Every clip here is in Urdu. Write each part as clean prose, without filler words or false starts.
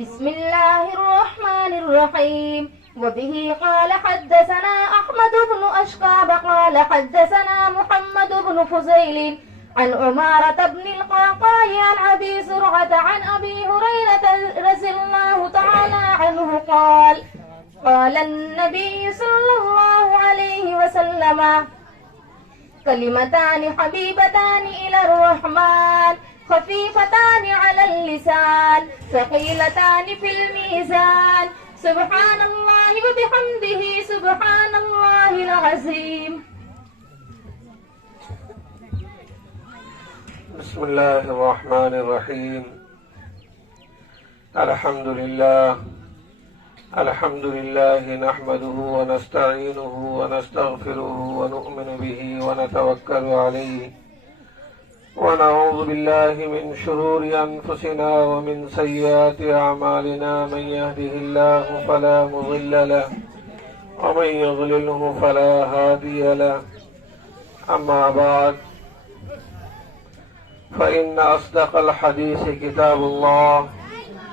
بسم الله الرحمن الرحيم. وبه قال حدثنا أحمد بن أشقاب قال حدثنا محمد بن فزيل عن عمارة بن القعقاع عن أبي زرعة عن أبي هريرة رضي الله تعالى عنه قال قال النبي صلى الله عليه وسلم كلمتان حبيبتان إلى الرحمن خفيفتان على اللسان ثقيلتان في الميزان سبحان الله وبحمده سبحان الله العظيم. بسم الله الرحمن الرحيم. الحمد لله نحمده ونستعينه ونستغفره ونؤمن به ونتوكل عليه ونعوذ بالله من شرور أنفسنا ومن سيئات أعمالنا. من يهده الله فلا مضل له ومن يضلله فلا هادي له. أما بعد، فإن أصدق الحديث كتاب الله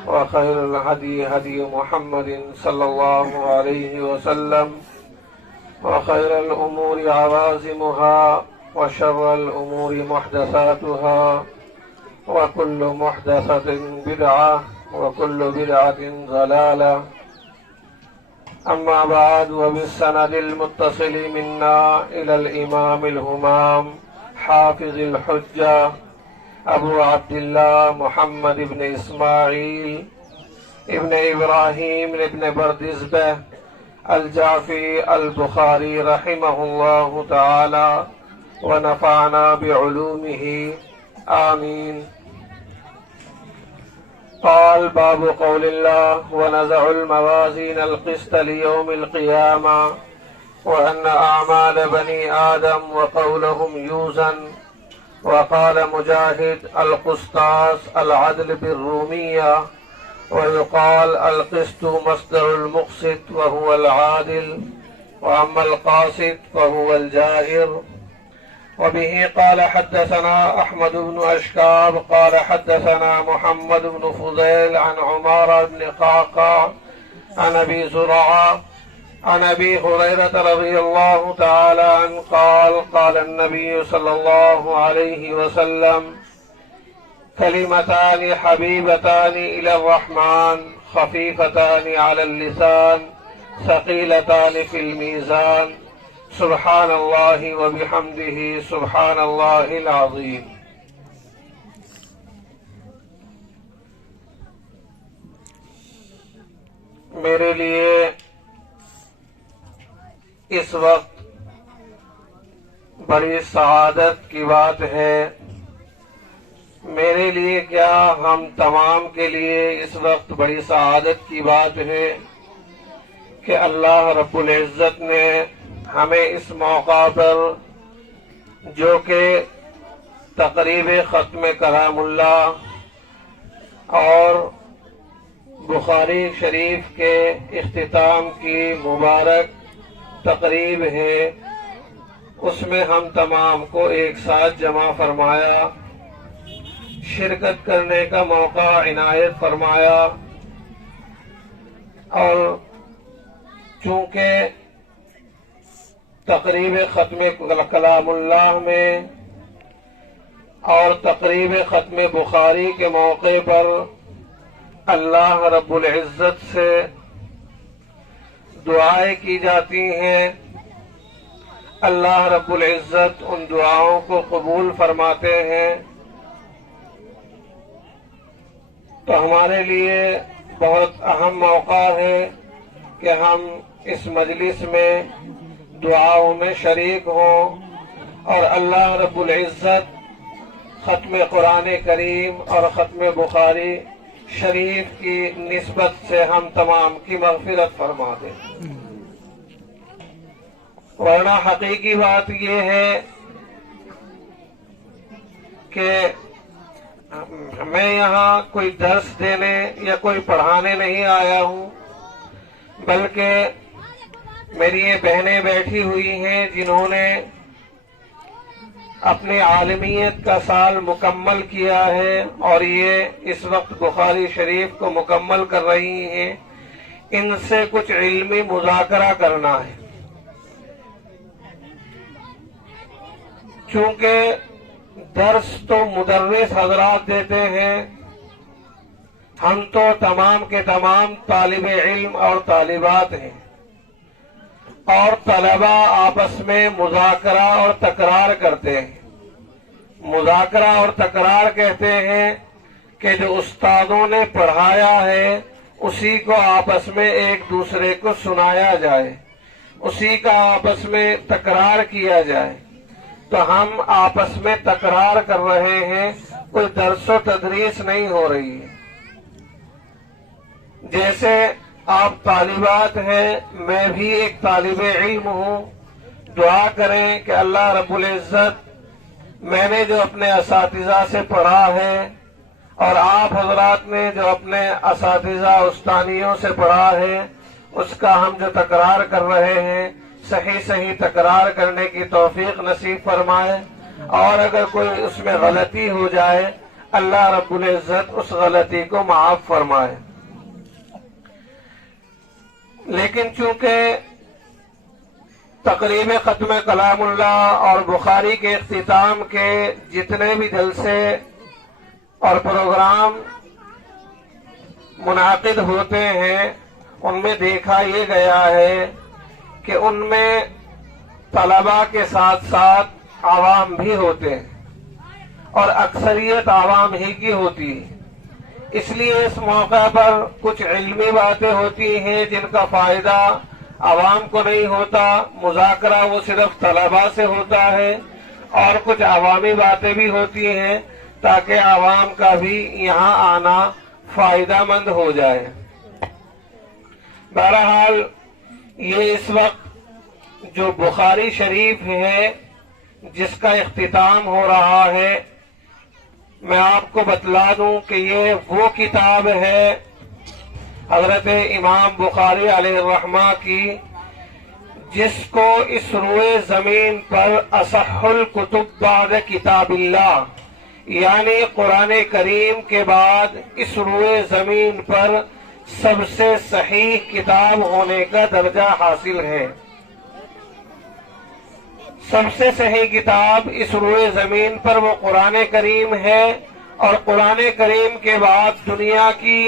وخير الهدي هدي محمد صلى الله عليه وسلم وخير الأمور عوازمها وشر الأمور محدثاتها وكل محدثة بدعة وكل بدعة ضلالة. أما بعد، وبالسند المتصل منا إلى الإمام الهمام حافظ الحجة أبو عبد الله محمد بن إسماعيل ابن إبراهيم ابن بردزبة الجعفي البخاري رحمه الله تعالى ونفعنا بعلومه آمين. قال: باب قول الله: ونزع الموازين القسط ليوم القيامة وأن أعمال بني آدم وقولهم يوزن. وقال مجاهد: القسطاس العدل بالرومية، ويقال القسط مصدر المقسط وهو العادل، وأما القاسط فهو الجائر. وبه قال حدثنا أحمد بن أشكاب قال حدثنا محمد بن فضيل عن عمارة بن قعقاع عن أبي زرعة عن أبي هريرة رضي الله تعالى عنه قال قال النبي صلى الله عليه وسلم: كلمتان حبيبتان إلى الرحمن خفيفتان على اللسان ثقيلتان في الميزان سبحان الله وبحمده سبحان الله العظيم. میرے لیے اس وقت بڑی سعادت کی بات ہے، میرے لیے کیا ہم تمام کے لیے اس وقت بڑی سعادت کی بات ہے کہ اللہ رب العزت نے ہمیں اس موقع پر، جو کہ تقریب ختم کلام اللہ اور بخاری شریف کے اختتام کی مبارک تقریب ہے، اس میں ہم تمام کو ایک ساتھ جمع فرمایا، شرکت کرنے کا موقع عنایت فرمایا. اور چونکہ تقریب ختم کلام اللہ میں اور تقریب ختم بخاری کے موقع پر اللہ رب العزت سے دعائیں کی جاتی ہیں، اللہ رب العزت ان دعاؤں کو قبول فرماتے ہیں، تو ہمارے لیے بہت اہم موقع ہے کہ ہم اس مجلس میں دعاؤں میں شریک ہوں اور اللہ رب العزت ختم قرآن کریم اور ختم بخاری شریف کی نسبت سے ہم تمام کی مغفرت فرما دیں. ورنہ حقیقی بات یہ ہے کہ میں یہاں کوئی درس دینے یا کوئی پڑھانے نہیں آیا ہوں، بلکہ میری یہ بہنیں بیٹھی ہوئی ہیں جنہوں نے اپنی عالمیت کا سال مکمل کیا ہے اور یہ اس وقت بخاری شریف کو مکمل کر رہی ہیں، ان سے کچھ علمی مذاکرہ کرنا ہے۔ چونکہ درس تو مدرس حضرات دیتے ہیں، ہم تو تمام کے تمام طالب علم اور طالبات ہیں، اور طلبہ آپس میں مذاکرہ اور تکرار کرتے ہیں۔ مذاکرہ اور تکرار کہتے ہیں کہ جو استادوں نے پڑھایا ہے اسی کو آپس میں ایک دوسرے کو سنایا جائے، اسی کا آپس میں تکرار کیا جائے۔ تو ہم آپس میں تکرار کر رہے ہیں، کوئی درس و تدریس نہیں ہو رہی ہے۔ جیسے آپ طالبات ہیں، میں بھی ایک طالب علم ہوں، دعا کریں کہ اللہ رب العزت میں نے جو اپنے اساتذہ سے پڑھا ہے اور آپ حضرات نے جو اپنے اساتذہ استانیوں سے پڑھا ہے اس کا ہم جو تکرار کر رہے ہیں صحیح صحیح تکرار کرنے کی توفیق نصیب فرمائے، اور اگر کوئی اس میں غلطی ہو جائے اللہ رب العزت اس غلطی کو معاف فرمائے۔ لیکن چونکہ تقریب ختم کلام اللہ اور بخاری کے اختتام کے جتنے بھی جلسے اور پروگرام منعقد ہوتے ہیں ان میں دیکھا یہ گیا ہے کہ ان میں طلباء کے ساتھ ساتھ عوام بھی ہوتے ہیں اور اکثریت عوام ہی کی ہوتی ہے۔ اس لیے اس موقع پر کچھ علمی باتیں ہوتی ہیں جن کا فائدہ عوام کو نہیں ہوتا، مذاکرہ وہ صرف طلباء سے ہوتا ہے، اور کچھ عوامی باتیں بھی ہوتی ہیں تاکہ عوام کا بھی یہاں آنا فائدہ مند ہو جائے۔ بہرحال یہ اس وقت جو بخاری شریف ہے جس کا اختتام ہو رہا ہے، میں آپ کو بتلا دوں کہ یہ وہ کتاب ہے حضرت امام بخاری علیہ الرحمہ کی جس کو اس روئے زمین پر اصح الکتب بعد کتاب اللہ، یعنی قرآن کریم کے بعد اس روئے زمین پر سب سے صحیح کتاب ہونے کا درجہ حاصل ہے۔ سب سے صحیح کتاب اس روئے زمین پر وہ قرآن کریم ہے، اور قرآن کریم کے بعد دنیا کی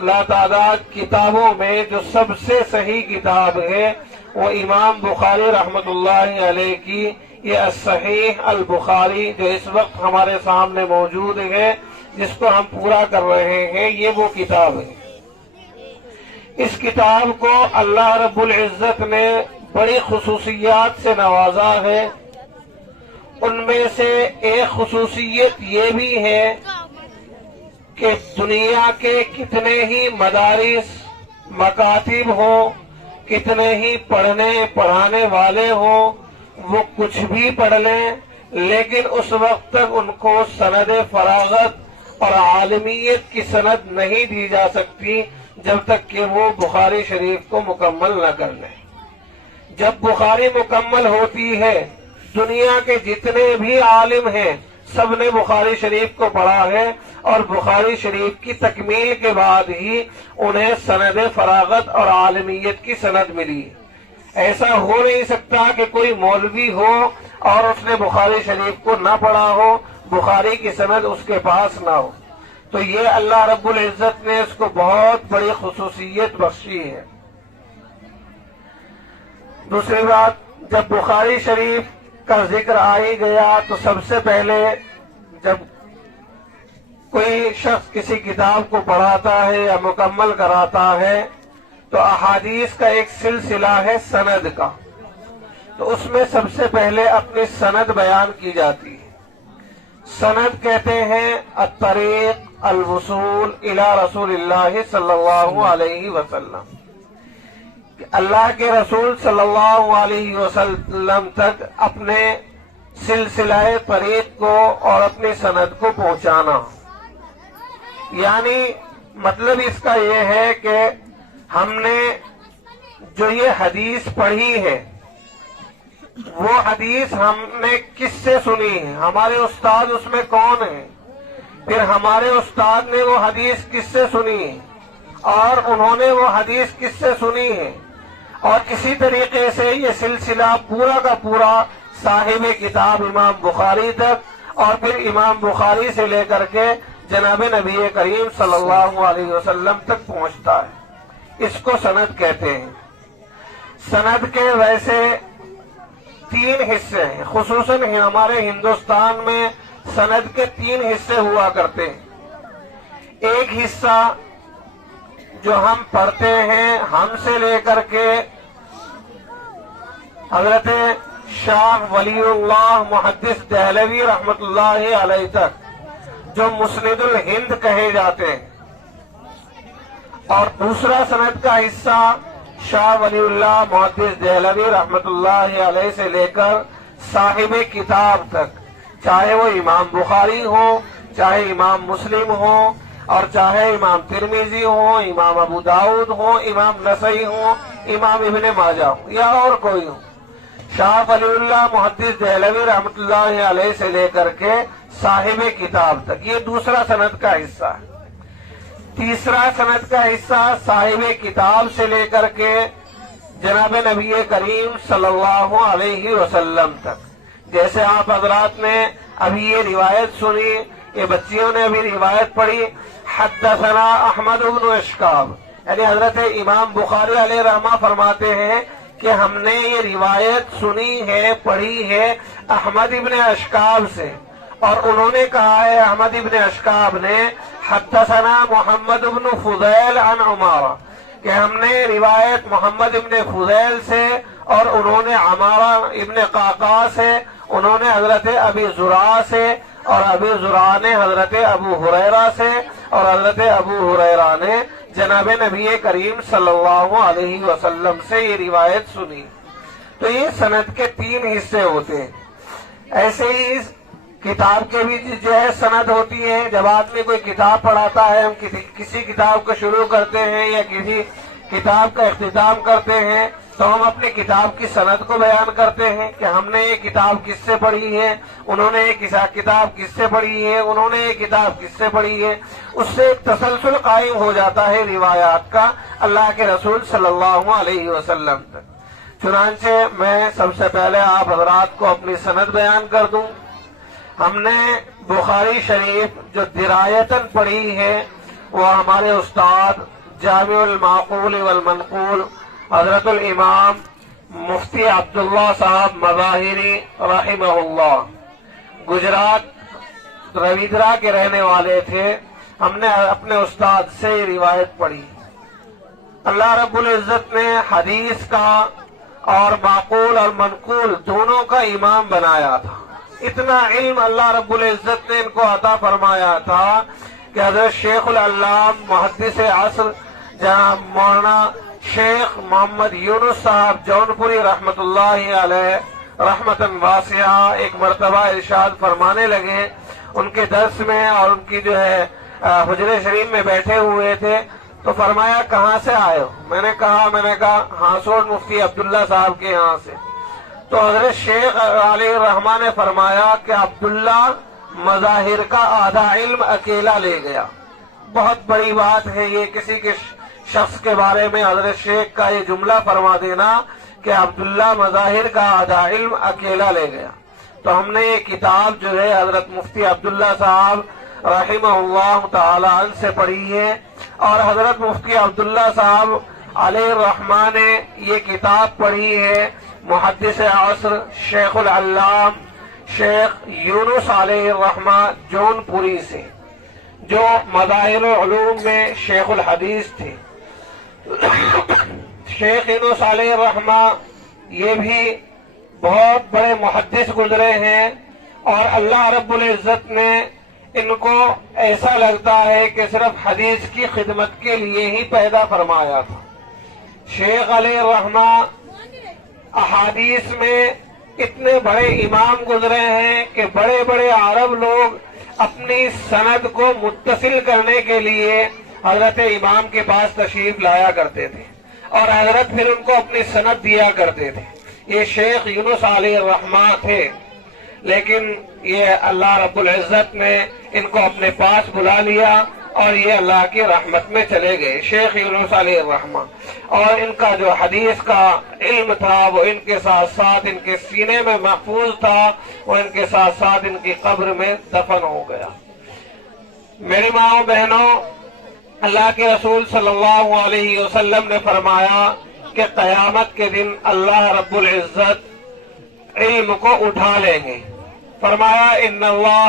لاتعداد کتابوں میں جو سب سے صحیح کتاب ہے وہ امام بخاری رحمت اللہ علیہ کی یہ الصحیح البخاری جو اس وقت ہمارے سامنے موجود ہے، جس کو ہم پورا کر رہے ہیں، یہ وہ کتاب ہے۔ اس کتاب کو اللہ رب العزت نے بڑی خصوصیات سے نوازا ہے۔ ان میں سے ایک خصوصیت یہ بھی ہے کہ دنیا کے کتنے ہی مدارس مکاتب ہوں، کتنے ہی پڑھنے پڑھانے والے ہوں، وہ کچھ بھی پڑھ لیں لیکن اس وقت تک ان کو سند فراغت اور عالمیت کی سند نہیں دی جا سکتی جب تک کہ وہ بخاری شریف کو مکمل نہ کر لیں۔ جب بخاری مکمل ہوتی ہے، دنیا کے جتنے بھی عالم ہیں سب نے بخاری شریف کو پڑھا ہے، اور بخاری شریف کی تکمیل کے بعد ہی انہیں سند فراغت اور عالمیت کی سند ملی۔ ایسا ہو نہیں سکتا کہ کوئی مولوی ہو اور اس نے بخاری شریف کو نہ پڑھا ہو، بخاری کی سند اس کے پاس نہ ہو۔ تو یہ اللہ رب العزت نے اس کو بہت بڑی خصوصیت بخشی ہے۔ دوسری بات، جب بخاری شریف کا ذکر آ ہی گیا تو سب سے پہلے جب کوئی شخص کسی کتاب کو پڑھاتا ہے یا مکمل کراتا ہے تو احادیث کا ایک سلسلہ ہے سند کا، تو اس میں سب سے پہلے اپنی سند بیان کی جاتی ہے۔ سند کہتے ہیں الطریق الوصول الی رسول اللہ صلی اللہ علیہ وسلم، کہ اللہ کے رسول صلی اللہ علیہ وسلم تک اپنے سلسلہ طریق کو اور اپنی سند کو پہنچانا۔ یعنی مطلب اس کا یہ ہے کہ ہم نے جو یہ حدیث پڑھی ہے وہ حدیث ہم نے کس سے سنی ہے، ہمارے استاد اس میں کون ہیں، پھر ہمارے استاد نے وہ حدیث کس سے سنی ہے اور انہوں نے وہ حدیث کس سے سنی ہے، اور اسی طریقے سے یہ سلسلہ پورا کا پورا صاحب کتاب امام بخاری تک اور پھر امام بخاری سے لے کر کے جناب نبی کریم صلی اللہ علیہ وسلم تک پہنچتا ہے۔ اس کو سند کہتے ہیں۔ سند کے ویسے 3 حصے ہیں، خصوصاً ہمارے ہندوستان میں سند کے 3 حصے ہوا کرتے ہیں۔ ایک حصہ جو ہم پڑھتے ہیں ہم سے لے کر کے حضرت شاہ ولی اللہ محدث دہلوی رحمت اللہ علیہ تک، جو مسند الہند کہے جاتے ہیں، اور دوسرا سند کا حصہ شاہ ولی اللہ محدث دہلوی رحمت اللہ علیہ سے لے کر صاحب کتاب تک، چاہے وہ امام بخاری ہو، چاہے امام مسلم ہو، اور چاہے امام ترمذی ہو، امام ابو داؤد ہو، امام نسائی ہو، امام ابن ماجہ ہو، یا اور کوئی ہو، شاہ ولی اللہ محدث دہلوی رحمت اللہ علیہ سے لے کر کے صاحب کتاب تک، یہ دوسرا سند کا حصہ ہے۔ تیسرا سند کا حصہ صاحب کتاب سے لے کر کے جناب نبی کریم صلی اللہ علیہ وسلم تک۔ جیسے آپ حضرات نے ابھی یہ روایت سنی، یہ بچیوں نے ابھی روایت پڑھی، حدثنا احمد بن اشکاب، یعنی حضرت امام بخاری علیہ رحمہ فرماتے ہیں کہ ہم نے یہ روایت سنی ہے، پڑھی ہے احمد ابن اشکاب سے، اور انہوں نے کہا ہے احمد ابن اشکاب نے حدثنا محمد ابن فضیل عن عمارہ، کہ ہم نے روایت محمد ابن فضیل سے، اور انہوں نے عمارہ ابن قعقاع سے، انہوں نے حضرت ابی زرعہ سے، اور ابی زرعہ نے حضرت ابو ہریرہ سے، اور حضرت ابو ہریرہ نے جناب نبی کریم صلی اللہ علیہ وسلم سے یہ روایت سنی۔ تو یہ سند کے 3 حصے ہوتے ہیں۔ ایسے ہی اس کتاب کے بھی جو ہے سند ہوتی ہے۔ جب آدمی کوئی کتاب پڑھاتا ہے، ہم کسی کتاب کو شروع کرتے ہیں یا کسی کتاب کا اختتام کرتے ہیں، تو ہم اپنی کتاب کی سند کو بیان کرتے ہیں کہ ہم نے یہ کتاب کس سے پڑھی ہے، انہوں نے یہ کتاب کس سے پڑھی ہے، انہوں نے یہ کتاب کس سے پڑھی ہے۔ اس سے ایک تسلسل قائم ہو جاتا ہے روایات کا اللہ کے رسول صلی اللہ علیہ وسلم تک۔ چنانچہ میں سب سے پہلے آپ حضرات کو اپنی سند بیان کر دوں۔ ہم نے بخاری شریف جو درایتاً پڑھی ہے وہ ہمارے استاد جامع المعقول والمنقول حضرت الامام مفتی عبداللہ صاحب مظاہری رحمہ اللہ، گجرات رویدرا کے رہنے والے تھے۔ ہم نے اپنے استاد سے یہ روایت پڑھی۔ اللہ رب العزت نے حدیث کا اور معقول اور منقول دونوں کا امام بنایا تھا۔ اتنا علم اللہ رب العزت نے ان کو عطا فرمایا تھا کہ حضرت شیخ العلام محدث عصر جہاں مولانا شیخ محمد یونس صاحب جونپوری رحمت اللہ علیہ رحمتاً واسعہ ایک مرتبہ ارشاد فرمانے لگے ان کے درس میں، اور ان کی جو ہے حجرے شریف میں بیٹھے ہوئے تھے، تو فرمایا کہاں سے آئے ہو؟ میں نے کہا ہاسوڑ مفتی عبداللہ صاحب کے یہاں سے۔ تو حضرت شیخ علیہ الرحمٰن نے فرمایا کہ عبداللہ مظاہر کا آدھا علم اکیلا لے گیا۔ بہت بڑی بات ہے یہ، کسی کے شخص کے بارے میں حضرت شیخ کا یہ جملہ فرما دینا کہ عبداللہ مظاہر کا آدھا علم اکیلا لے گیا۔ تو ہم نے یہ کتاب جو ہے حضرت مفتی عبداللہ صاحب رحمہ اللہ تعالی عنہ سے پڑھی ہے، اور حضرت مفتی عبداللہ صاحب علیہ الرحمٰن نے یہ کتاب پڑھی ہے محدث عصر شیخ العلام شیخ یونس علیہ الرحمہ جون پوری سے، جو مظاہر العلوم میں شیخ الحدیث تھے۔ شیخ یونس علیہ الرحمہ یہ بھی بہت بڑے محدث گزرے ہیں، اور اللہ رب العزت نے ان کو ایسا لگتا ہے کہ صرف حدیث کی خدمت کے لیے ہی پیدا فرمایا تھا۔ شیخ علیہ الرحمہ احادیث میں اتنے بڑے امام گزرے ہیں کہ بڑے بڑے عرب لوگ اپنی سند کو متصل کرنے کے لیے حضرت امام کے پاس تشریف لایا کرتے تھے، اور حضرت پھر ان کو اپنی سند دیا کرتے تھے۔ یہ شیخ یونس علیہ الرحمہ تھے، لیکن یہ اللہ رب العزت نے ان کو اپنے پاس بلا لیا اور یہ اللہ کی رحمت میں چلے گئے، شیخ یونس علیہ الرحمہ۔ اور ان کا جو حدیث کا علم تھا وہ ان کے ساتھ ساتھ ان کے سینے میں محفوظ تھا، وہ ان کے ساتھ ساتھ ان کی قبر میں دفن ہو گیا۔ میری ماں بہنوں، اللہ کے رسول صلی اللہ علیہ وسلم نے فرمایا کہ قیامت کے دن اللہ رب العزت علم کو اٹھا لیں گے۔ فرمایا ان اللہ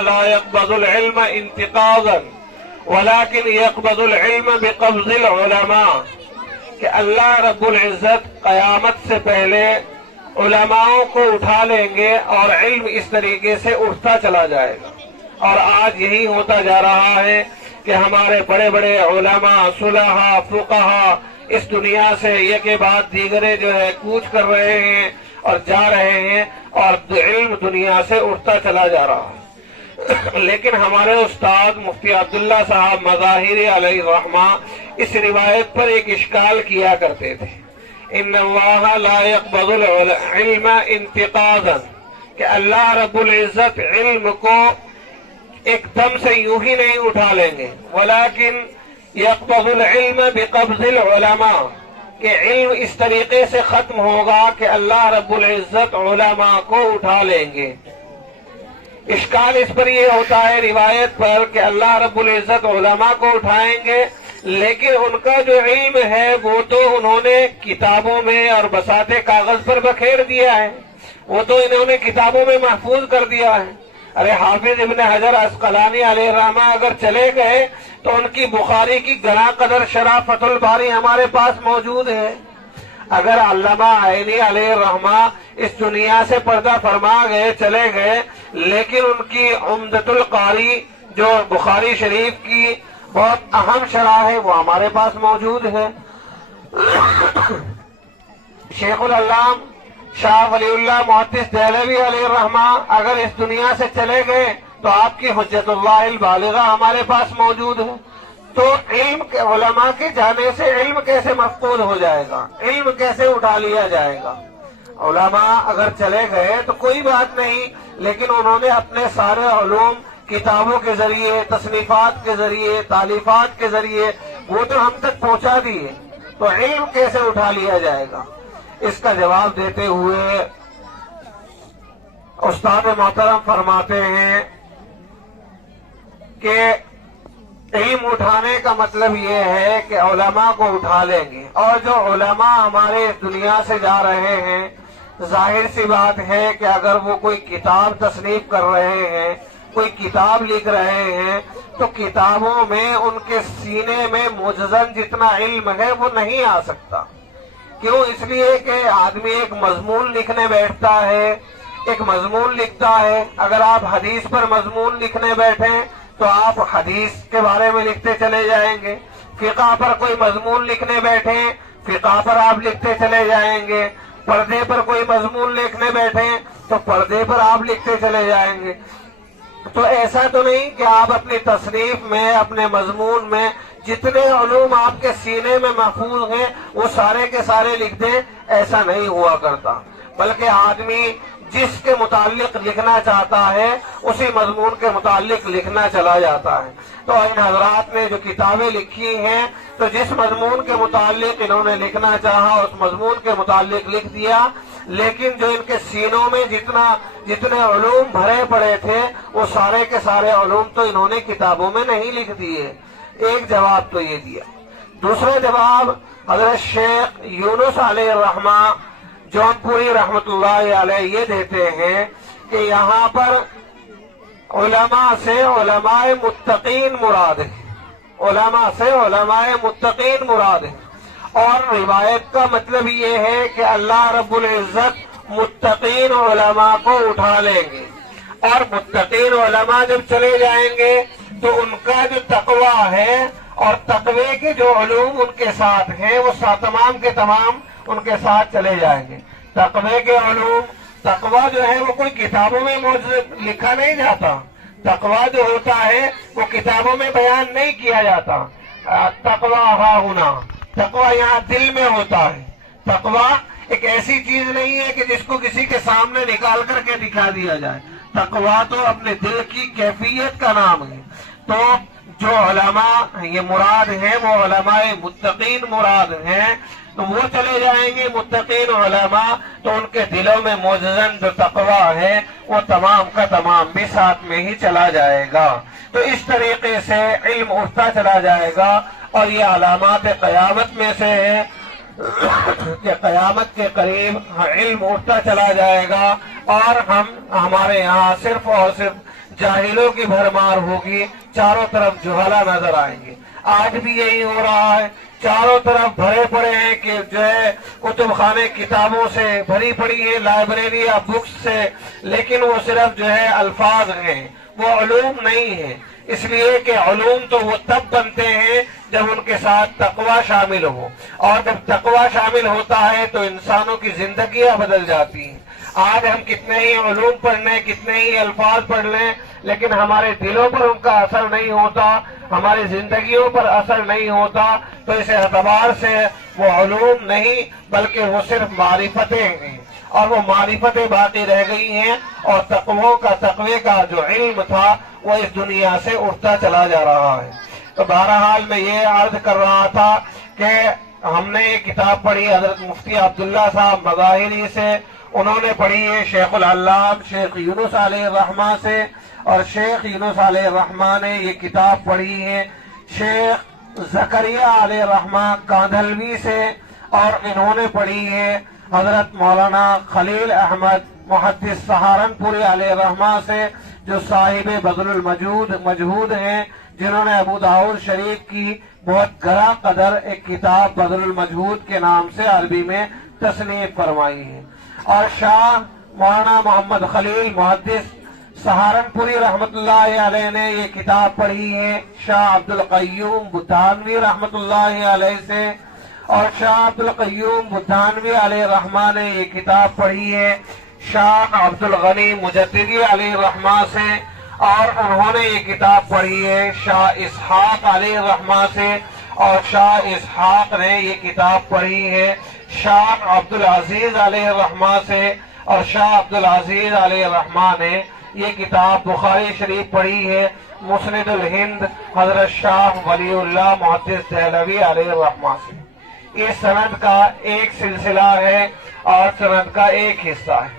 لا يقبض العلم انتقاضا ولكن يقبض العلم بقبض العلماء، کہ اللہ رب العزت قیامت سے پہلے علماؤں کو اٹھا لیں گے اور علم اس طریقے سے اٹھتا چلا جائے گا۔ اور آج یہی ہوتا جا رہا ہے کہ ہمارے بڑے بڑے علماء، صلحاء، فقہاء اس دنیا سے ایک کے بعد دیگرے جو ہے کوچ کر رہے ہیں اور جا رہے ہیں، اور علم دنیا سے اٹھتا چلا جا رہا ہے۔ لیکن ہمارے استاد مفتی عبداللہ صاحب مظاہری علیہ الرحمہ اس روایت پر ایک اشکال کیا کرتے تھے، ان اللہ لا يقبض العلم انتقاضا، کہ اللہ رب العزت علم کو ایک دم سے یوں ہی نہیں اٹھا لیں گے، ولیکن یقبض العلم بقبض العلماء، کہ علم اس طریقے سے ختم ہوگا کہ اللہ رب العزت علماء کو اٹھا لیں گے۔ اشکال اس پر یہ ہوتا ہے روایت پر کہ اللہ رب العزت علماء کو اٹھائیں گے، لیکن ان کا جو علم ہے وہ تو انہوں نے کتابوں میں اور بساطے کاغذ پر بکھیر دیا ہے، وہ تو انہوں نے کتابوں میں محفوظ کر دیا ہے۔ ارے حافظ ابن حجر عسقلانی علیہ الرحمہ اگر چلے گئے تو ان کی بخاری کی گراں قدر شرح فتح الباری ہمارے پاس موجود ہے۔ اگر علامہ عینی علیہ الرحمہ اس دنیا سے پردہ فرما گئے، چلے گئے، لیکن ان کی عمدۃ القاری جو بخاری شریف کی بہت اہم شرح ہے وہ ہمارے پاس موجود ہے۔ شیخ العلام شاہ ولی اللہ محدث دہلوی علیہ الرحمہ اگر اس دنیا سے چلے گئے تو آپ کی حجت اللہ البالغہ ہمارے پاس موجود ہے۔ تو علم کے علماء کے جانے سے علم کیسے مفقود ہو جائے گا، علم کیسے اٹھا لیا جائے گا؟ علماء اگر چلے گئے تو کوئی بات نہیں، لیکن انہوں نے اپنے سارے علوم کتابوں کے ذریعے، تصنیفات کے ذریعے، تالیفات کے ذریعے وہ تو ہم تک پہنچا دیے، تو علم کیسے اٹھا لیا جائے گا؟ اس کا جواب دیتے ہوئے استاد محترم فرماتے ہیں کہ علم اٹھانے کا مطلب یہ ہے کہ علماء کو اٹھا لیں گے، اور جو علماء ہمارے اس دنیا سے جا رہے ہیں، ظاہر سی بات ہے کہ اگر وہ کوئی کتاب تصنیف کر رہے ہیں، کوئی کتاب لکھ رہے ہیں، تو کتابوں میں ان کے سینے میں معجزن جتنا علم ہے وہ نہیں آ سکتا۔ کیوں؟ اس لیے کہ آدمی ایک مضمون لکھنے بیٹھتا ہے، ایک مضمون لکھتا ہے۔ اگر آپ حدیث پر مضمون لکھنے بیٹھیں تو آپ حدیث کے بارے میں لکھتے چلے جائیں گے، فقہ پر کوئی مضمون لکھنے بیٹھیں فقہ پر آپ لکھتے چلے جائیں گے، پردے پر کوئی مضمون لکھنے بیٹھیں تو پردے پر آپ لکھتے چلے جائیں گے۔ تو ایسا تو نہیں کہ آپ اپنی تصنیف میں، اپنے مضمون میں جتنے علوم آپ کے سینے میں محفوظ ہیں وہ سارے کے سارے لکھ دیں، ایسا نہیں ہوا کرتا، بلکہ آدمی جس کے متعلق لکھنا چاہتا ہے اسی مضمون کے متعلق لکھنا چلا جاتا ہے۔ تو ان حضرات نے جو کتابیں لکھی ہیں تو جس مضمون کے متعلق انہوں نے لکھنا چاہا اس مضمون کے متعلق لکھ دیا، لیکن جو ان کے سینوں میں جتنے علوم بھرے پڑے تھے وہ سارے کے سارے علوم تو انہوں نے کتابوں میں نہیں لکھ دیے۔ ایک جواب تو یہ دیا۔ دوسرا جواب حضرت شیخ یونس علیہ الرحمہ جون پوری رحمت اللہ علیہ یہ دیتے ہیں کہ یہاں پر علماء سے علماء متقین مراد ہے، علماء سے علماء متقین مراد ہے، اور روایت کا مطلب یہ ہے کہ اللہ رب العزت متقین علماء کو اٹھا لیں گے، اور متقین علماء جب چلے جائیں گے تو ان کا جو تقوی ہے اور تقوی کے جو علوم ان کے ساتھ ہیں وہ تمام کے تمام ان کے ساتھ چلے جائیں گے۔ تقوی کے علوم، تقوی جو ہے وہ کوئی کتابوں میں لکھا نہیں جاتا، تقوی جو ہوتا ہے وہ کتابوں میں بیان نہیں کیا جاتا۔ تقوی ہا ہونا، تقوی یہاں دل میں ہوتا ہے، تقوی ایک ایسی چیز نہیں ہے کہ جس کو کسی کے سامنے نکال کر کے دکھا دیا جائے. تقویٰ تو اپنے دل کی کیفیت کا نام ہے. تو جو علماء یہ مراد ہیں وہ علماء متقین مراد ہیں. تو وہ چلے جائیں گے متقین علماء تو ان کے دلوں میں موجزن جو تقویٰ ہے وہ تمام کا تمام بھی ساتھ میں ہی چلا جائے گا. تو اس طریقے سے علم اٹھتا چلا جائے گا. اور یہ علامات قیامت میں سے ہے کہ قیامت کے قریب علم اٹھتا چلا جائے گا اور ہمارے یہاں صرف اور صرف جاہلوں کی بھرمار ہوگی. چاروں طرف جہلا نظر آئیں گے. آج بھی یہی ہو رہا ہے. چاروں طرف بھرے پڑے ہیں کہ جو ہے کتب خانے کتابوں سے بھری پڑی ہے, لائبریری یا بکس سے, لیکن وہ صرف جو ہے الفاظ ہیں, وہ علوم نہیں ہیں. اس لیے کہ علوم تو وہ تب بنتے ہیں جب ان کے ساتھ تقویٰ شامل ہو, اور جب تقویٰ شامل ہوتا ہے تو انسانوں کی زندگیاں بدل جاتی ہیں. آج ہم کتنے ہی علوم پڑھ لیں, کتنے ہی الفاظ پڑھ لیں, لیکن ہمارے دلوں پر ان کا اثر نہیں ہوتا, ہماری زندگیوں پر اثر نہیں ہوتا. تو اس اعتبار سے وہ علوم نہیں بلکہ وہ صرف معرفتیں ہیں, اور وہ معرفتیں باقی رہ گئی ہیں. اور تقوی کا جو علم تھا وہ اس دنیا سے اٹھتا چلا جا رہا ہے. تو بہرحال میں یہ عرض کر رہا تھا کہ ہم نے یہ کتاب پڑھی حضرت مفتی عبداللہ صاحب مظاہری سے. انہوں نے پڑھی ہے شیخ العلام شیخ یونس علیہ الرحمہ سے, اور شیخ یونس علیہ الرحمہ نے یہ کتاب پڑھی ہے شیخ زکریا علیہ الرحمہ کاندھلوی سے, اور انہوں نے پڑھی ہے حضرت مولانا خلیل احمد محدث سہارنپوری علیہ الرحمہ سے, جو صاحب بذل المجہود ہیں, جنہوں نے ابو داؤد شریف کی بہت گرا قدر ایک کتاب بذل المجہود کے نام سے عربی میں تصنیف فرمائی ہے. اور شاہ مولانا محمد خلیل محدث سہارنپوری رحمت اللہ علیہ نے یہ کتاب پڑھی ہے شاہ عبد القیوم بدھانوی رحمت اللہ علیہ سے, اور شاہ عبد القیوم بدھانوی علیہ الرحمہ نے یہ کتاب پڑھی ہے شاہ عبد الغنی مجددی علیہ الرحمہ سے, اور انہوں نے یہ کتاب پڑھی ہے شاہ اسحاق علیہ الرحمہ سے, اور شاہ اسحاق نے یہ کتاب پڑھی ہے شاہ عبد العزیز علیہ الرحمہ سے, اور شاہ عبد العزیز علیہ الرحمہ نے یہ کتاب بخاری شریف پڑھی ہے مسند الہند حضرت شاہ ولی اللہ محدث دہلوی علیہ الرحمہ سے. یہ سند کا ایک سلسلہ ہے اور سند کا ایک حصہ ہے.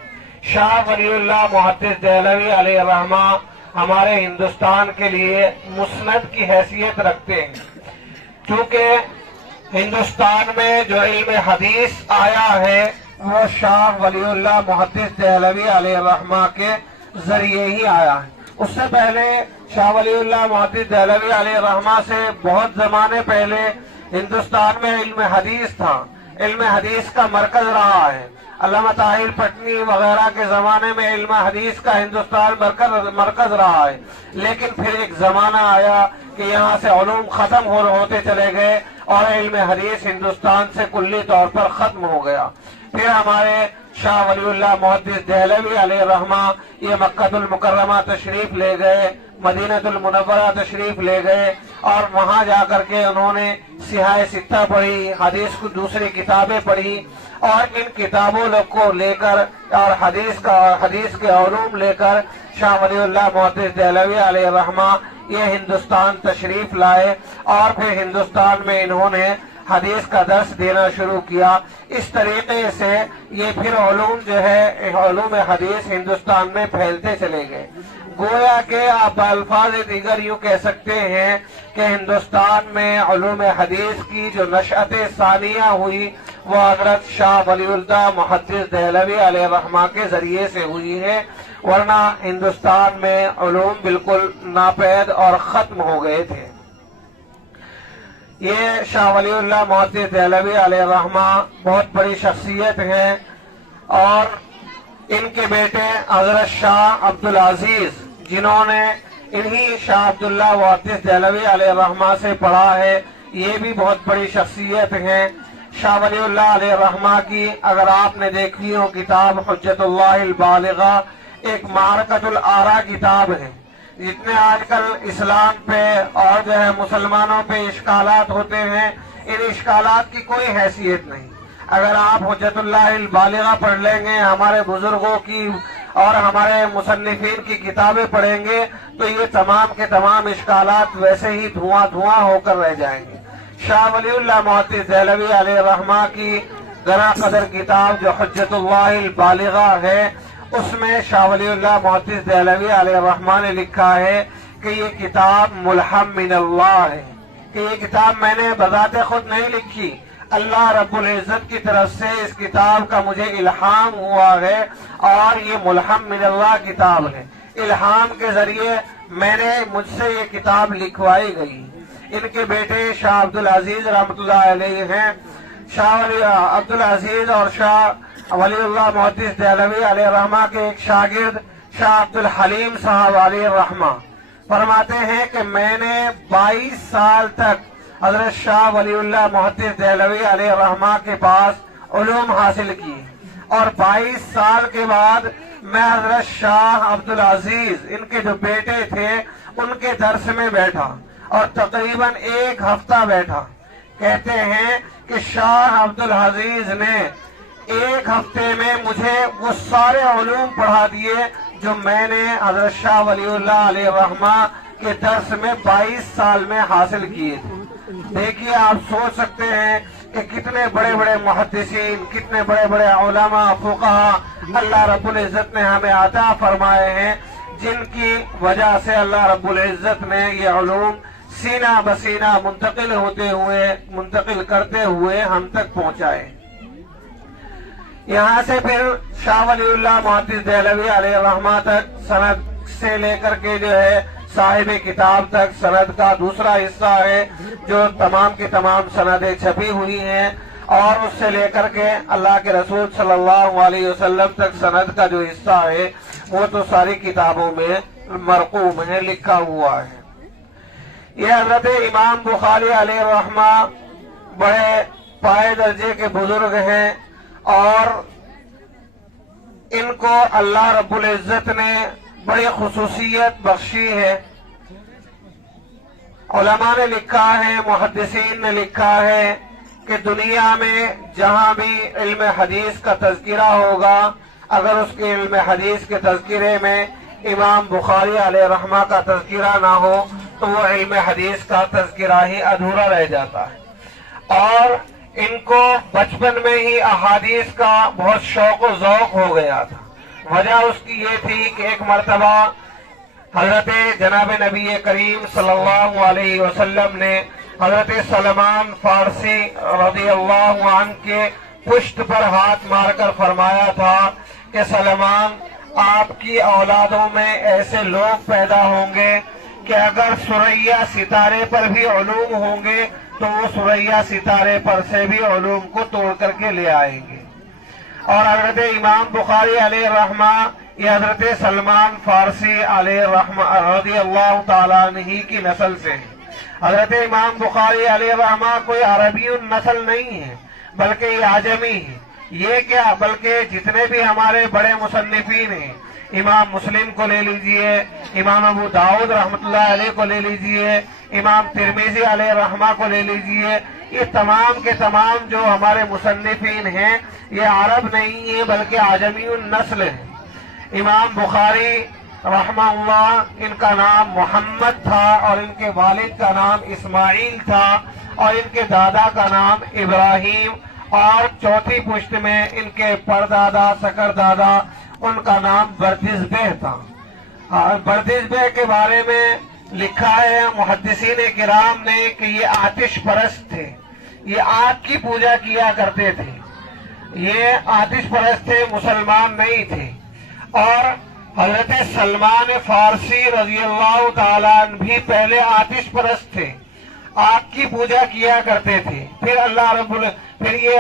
شاہ ولی اللہ محدث دہلوی علیہ الرحمہ ہمارے ہندوستان کے لیے مسند کی حیثیت رکھتے ہیں, کیونکہ ہندوستان میں جو علم حدیث آیا ہے وہ شاہ ولی اللہ محدث دہلوی علیہ الرحمہ کے ذریعے ہی آیا ہے. اس سے پہلے شاہ ولی اللہ محدث دہلوی علیہ الرحمہ سے بہت زمانے پہلے ہندوستان میں علم حدیث تھا, علم حدیث کا مرکز رہا ہے. علامہ طاہر پٹنی وغیرہ کے زمانے میں علم حدیث کا ہندوستان مرکز رہا ہے, لیکن پھر ایک زمانہ آیا کہ یہاں سے علوم ختم ہوتے چلے گئے اور علم حدیث ہندوستان سے کلی طور پر ختم ہو گیا. پھر ہمارے شاہ ولی اللہ محدث دہلوی علیہ الرحمہ یہ مکہ المکرمہ تشریف لے گئے, مدینہ المنورہ تشریف لے گئے, اور وہاں جا کر کے انہوں نے سیاہ ستہ پڑھی, حدیث کو دوسری کتابیں پڑھی, اور ان کتابوں کو لے کر اور حدیث کے علوم لے کر شاہ ولی اللہ محدث دہلوی علیہ الرحمہ یہ ہندوستان تشریف لائے, اور پھر ہندوستان میں انہوں نے حدیث کا درس دینا شروع کیا. اس طریقے سے یہ پھر علوم جو ہے علوم حدیث ہندوستان میں پھیلتے چلے گئے. گویا کہ آپ الفاظ دیگر یوں کہہ سکتے ہیں کہ ہندوستان میں علوم حدیث کی جو نشأت ثانیہ ہوئی وہ حضرت شاہ ولی اللہ محدث دہلوی علیہ الرحمہ کے ذریعے سے ہوئی ہے, ورنہ ہندوستان میں علوم بالکل ناپید اور ختم ہو گئے تھے. یہ شاہ ولی اللہ محدث دہلوی علیہ الرحمہ بہت بڑی شخصیت ہیں, اور ان کے بیٹے حضرت شاہ عبد العزیز جنہوں نے انہی شاہ عبداللہ محدث دہلوی علیہ الرحمہ سے پڑھا ہے, یہ بھی بہت بڑی شخصیت ہیں. شاہ ولی اللہ علیہ الرحمہ کی اگر آپ نے دیکھی ہو کتاب حجت اللہ البالغہ, ایک معرکۃ الآراء کتاب ہے. جتنے آج کل اسلام پہ اور جو ہے مسلمانوں پہ اشکالات ہوتے ہیں, ان اشکالات کی کوئی حیثیت نہیں. اگر آپ حجت اللہ البالغہ پڑھ لیں گے، ہمارے بزرگوں کی اور ہمارے مصنفین کی کتابیں پڑھیں گے، تو یہ تمام کے تمام اشکالات ویسے ہی دھواں دھواں ہو کر رہ جائیں گے۔ شاہ ولی اللہ محدث دہلوی علیہ الرحمہ کی گراں قدر کتاب جو حجت اللہ البالغہ ہے، اس میں شاہ ولی اللہ محدث دہلوی علیہ الرحمہ نے لکھا ہے کہ یہ کتاب ملہم من اللہ ہے، کہ یہ کتاب میں نے بذات خود نہیں لکھی، اللہ رب العزت کی طرف سے اس کتاب کا مجھے الہام ہوا ہے، اور یہ ملہم من اللہ کتاب ہے، الہام کے ذریعے مجھ سے یہ کتاب لکھوائی گئی۔ ان کے بیٹے شاہ عبدالعزیز رحمۃ اللہ علیہ ہیں۔ شاہ عبدالعزیز اور شاہ ولی اللہ محدث دہلوی علیہ الرحمہ کے ایک شاگرد شاہ عبدالحلیم صاحب علیہ الرحمہ فرماتے ہیں کہ میں نے 22 سال تک حضرت شاہ ولی اللہ محدث دہلوی علیہ الرحمہ کے پاس علوم حاصل کی، اور 22 سال کے بعد میں حضرت شاہ عبدالعزیز ان کے جو بیٹے تھے ان کے درس میں بیٹھا، اور تقریباً 1 ہفتہ بیٹھا۔ کہتے ہیں کہ شاہ عبدالعزیز نے 1 ہفتے میں مجھے وہ سارے علوم پڑھا دیے جو میں نے حضرت شاہ ولی اللہ علیہ الرحمہ کے درس میں 22 سال میں حاصل کیے تھے۔ دیکھیے، آپ سوچ سکتے ہیں کہ کتنے بڑے بڑے محدثین، کتنے بڑے بڑے علماء فقہا اللہ رب العزت نے ہمیں عطا فرمائے ہیں، جن کی وجہ سے اللہ رب العزت نے یہ علوم سینہ بسینہ منتقل کرتے ہوئے ہم تک پہنچائے۔ یہاں سے پھر شاہ ولی اللہ محدث دہلوی علیہ الرحمہ تک سند سے لے کر کے جو ہے صاحب کتاب تک سند کا دوسرا حصہ ہے، جو تمام کی تمام سندیں چھپی ہوئی ہیں، اور اس سے لے کر کے اللہ کے رسول صلی اللہ علیہ وسلم تک سند کا جو حصہ ہے وہ تو ساری کتابوں میں مرقوم ہے، لکھا ہوا ہے۔ یہ حضرت امام بخاری علیہ الرحمہ بڑے پائے درجے کے بزرگ ہیں، اور ان کو اللہ رب العزت نے بڑی خصوصیت بخشی ہے۔ علماء نے لکھا ہے، محدثین نے لکھا ہے کہ دنیا میں جہاں بھی علم حدیث کا تذکرہ ہوگا، اگر اس کے علم حدیث کے تذکرے میں امام بخاری علیہ الرحمہ کا تذکرہ نہ ہو تو وہ علم حدیث کا تذکرہ ہی ادھورا رہ جاتا ہے۔ اور ان کو بچپن میں ہی احادیث کا بہت شوق و ذوق ہو گیا تھا۔ وجہ اس کی یہ تھی کہ ایک مرتبہ حضرت جناب نبی کریم صلی اللہ علیہ وسلم نے حضرت سلمان فارسی رضی اللہ عنہ کے پشت پر ہاتھ مار کر فرمایا تھا کہ سلمان، آپ کی اولادوں میں ایسے لوگ پیدا ہوں گے کہ اگر ثریا ستارے پر بھی علوم ہوں گے تو وہ ثریا ستارے پر سے بھی علوم کو توڑ کر کے لے آئیں گے۔ اور حضرت امام بخاری علیہ الرحمہ یہ حضرت سلمان فارسی علیہ الرحمہ رضی اللہ تعالیٰ عنہ کی نسل سے ہے۔ حضرت امام بخاری علیہ الرحمہ کوئی عربی نسل نہیں ہے، بلکہ یہ عجمی ہے۔ یہ کیا، بلکہ جتنے بھی ہمارے بڑے مصنفین ہیں، امام مسلم کو لے لیجئے، امام ابو داؤد رحمۃ اللہ علیہ کو لے لیجئے، امام ترمذی علیہ الرحمہ کو لے لیجئے، یہ تمام کے تمام جو ہمارے مصنفین ہیں یہ عرب نہیں ہیں بلکہ عجمی النسل ہیں۔ امام بخاری رحمہ اللہ، ان کا نام محمد تھا، اور ان کے والد کا نام اسماعیل تھا، اور ان کے دادا کا نام ابراہیم، اور چوتھی پشت میں ان کے پردادا سکر دادا ان کا نام بردزبہ تھا۔ بردزبہ کے بارے میں لکھا ہے محدثین کرام نے کہ یہ آتش پرست تھے، یہ آگ کی پوجا کیا کرتے تھے، یہ آتش پرست تھے، مسلمان نہیں تھے۔ اور حضرت سلمان فارسی رضی اللہ تعالیٰ عنہ بھی پہلے آتش پرست تھے، آگ کی پوجا کیا کرتے تھے۔ پھر یہ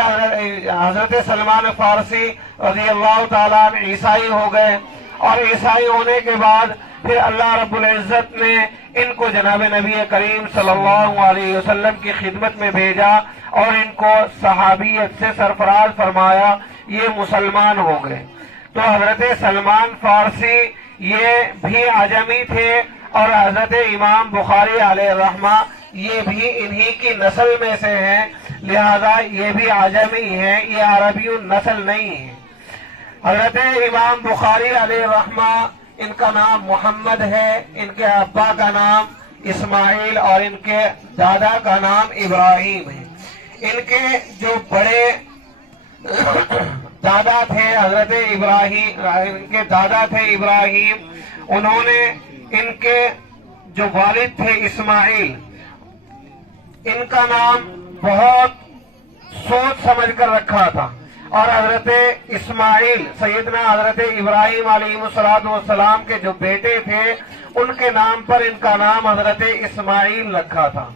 حضرت سلمان فارسی رضی اللہ تعالیٰ عنہ عیسائی ہو گئے، اور عیسائی ہونے کے بعد پھر اللہ رب العزت نے ان کو جناب نبی کریم صلی اللہ علیہ وسلم کی خدمت میں بھیجا، اور ان کو صحابیت سے سرفراز فرمایا، یہ مسلمان ہو گئے۔ تو حضرت سلمان فارسی یہ بھی عجمی تھے، اور حضرت امام بخاری علیہ رحمہ یہ بھی انہی کی نسل میں سے ہیں، لہذا یہ بھی عجمی ہیں، یہ عربی نسل نہیں ہے۔ حضرت امام بخاری علیہ رحمہ ان کا نام محمد ہے، ان کے ابا کا نام اسماعیل اور ان کے دادا کا نام ابراہیم ہے۔ ان کے جو بڑے دادا تھے حضرت ابراہیم، ان کے دادا تھے ابراہیم، انہوں نے ان کے جو والد تھے اسماعیل، ان کا نام بہت سوچ سمجھ کر رکھا تھا، اور حضرت اسماعیل سیدنا حضرت ابراہیم علیہ السلام کے جو بیٹے تھے ان کے نام پر ان کا نام حضرت اسماعیل رکھا تھا۔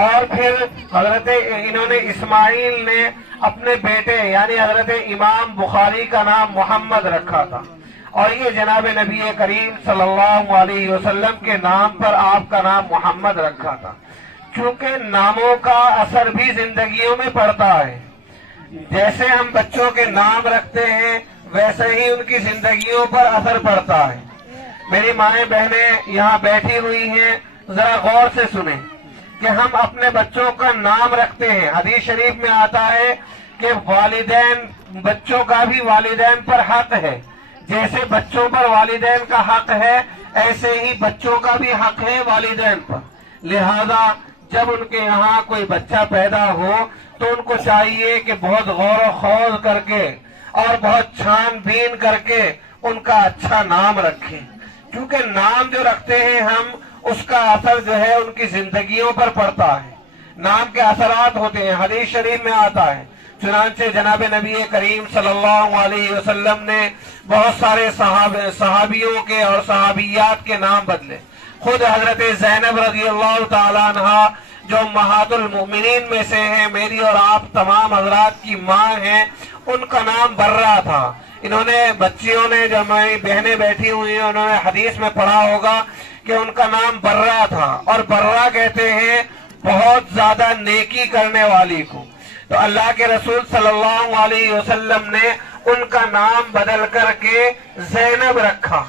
اور پھر انہوں نے اسماعیل نے اپنے بیٹے یعنی حضرت امام بخاری کا نام محمد رکھا تھا، اور یہ جناب نبی کریم صلی اللہ علیہ وسلم کے نام پر آپ کا نام محمد رکھا تھا، کیونکہ ناموں کا اثر بھی زندگیوں میں پڑتا ہے۔ جیسے ہم بچوں کے نام رکھتے ہیں ویسے ہی ان کی زندگیوں پر اثر پڑتا ہے۔ میری مائیں بہنیں یہاں بیٹھی ہوئی ہیں، ذرا غور سے سنیں کہ ہم اپنے بچوں کا نام رکھتے ہیں، حدیث شریف میں آتا ہے کہ والدین، بچوں کا بھی والدین پر حق ہے، جیسے بچوں پر والدین کا حق ہے ایسے ہی بچوں کا بھی حق ہے والدین پر۔ لہذا جب ان کے یہاں کوئی بچہ پیدا ہو تو ان کو چاہیے کہ بہت غور و خوض کر کے اور بہت چھان بین کر کے ان کا اچھا نام رکھیں، کیونکہ نام جو رکھتے ہیں ہم اس کا اثر جو ہے ان کی زندگیوں پر پڑتا ہے، نام کے اثرات ہوتے ہیں، حدیث شریف میں آتا ہے۔ چنانچہ جناب نبی کریم صلی اللہ علیہ وسلم نے بہت سارے صحابیوں کے اور صحابیات کے نام بدلے۔ خود حضرت زینب رضی اللہ تعالیٰ عنہ جو امہات المؤمنین میں سے ہیں، میری اور آپ تمام حضرات کی ماں ہیں، ان کا نام برہ تھا۔ انہوں نے بچیوں نے، جو ہماری بہنیں بیٹھی ہوئی ہیں، انہوں نے حدیث میں پڑھا ہوگا کہ ان کا نام برہ تھا، اور برہ کہتے ہیں بہت زیادہ نیکی کرنے والی کو۔ تو اللہ کے رسول صلی اللہ علیہ وسلم نے ان کا نام بدل کر کے زینب رکھا،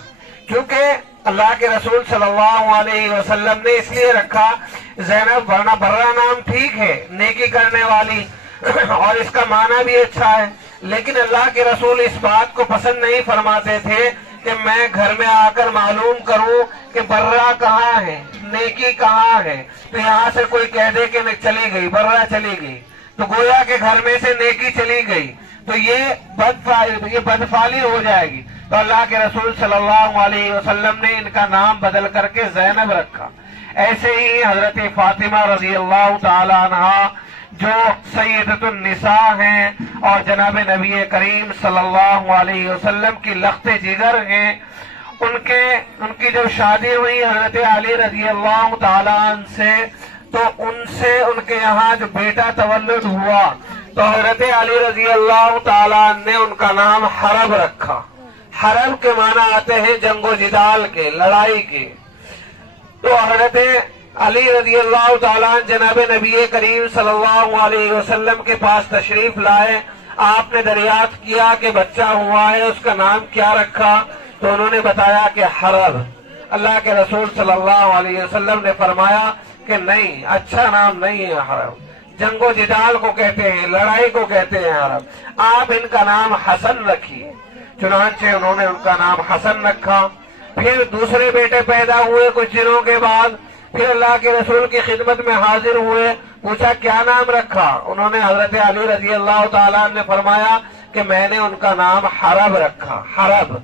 کیونکہ اللہ کے رسول صلی اللہ علیہ وسلم نے اس لیے رکھا زینب، ورنہ برہ نام ٹھیک ہے، نیکی کرنے والی، اور اس کا معنی بھی اچھا ہے، لیکن اللہ کے رسول اس بات کو پسند نہیں فرماتے تھے کہ میں گھر میں آ کر معلوم کروں کہ برہ کہاں ہے، نیکی کہاں ہے، تو یہاں سے کوئی کہہ دے کہ چلی گئی، برہ چلی گئی، تو گویا کہ گھر میں سے نیکی چلی گئی، تو یہ بدفعلی ہو جائے گی۔ تو اللہ کے رسول صلی اللہ علیہ وسلم نے ان کا نام بدل کر کے زینب رکھا۔ ایسے ہی حضرت فاطمہ رضی اللہ تعالی عنہا جو سیدۃ النساء ہیں اور جناب نبی کریم صلی اللہ علیہ وسلم کی لخت جگر ہیں، ان کی جو شادی ہوئی حضرت علی رضی اللہ تعالیٰ عنہ سے، تو ان سے ان کے یہاں جو بیٹا تولد ہوا تو حضرت علی رضی اللہ تعالیٰ عنہ نے ان کا نام حرب رکھا۔ حرب کے معنی آتے ہیں جنگ و جدال کے، لڑائی کے۔ تو حضرت علی رضی اللہ تعالیٰ عنہ جناب نبی کریم صلی اللہ علیہ وسلم کے پاس تشریف لائے، آپ نے دریافت کیا کہ بچہ ہوا ہے، اس کا نام کیا رکھا؟ تو انہوں نے بتایا کہ حرب۔ اللہ کے رسول صلی اللہ علیہ وسلم نے فرمایا کہ نہیں، اچھا نام نہیں ہے حرب، جنگ و جدال کو کہتے ہیں، لڑائی کو کہتے ہیں حرب، آپ ان کا نام حسن رکھیے۔ چنانچہ انہوں نے ان کا نام حسن رکھا۔ پھر دوسرے بیٹے پیدا ہوئے کچھ دنوں کے بعد، پھر اللہ کے رسول کی خدمت میں حاضر ہوئے، پوچھا کیا نام رکھا؟ انہوں نے حضرت علی رضی اللہ تعالیٰ نے فرمایا کہ میں نے ان کا نام حرب رکھا۔ حرب،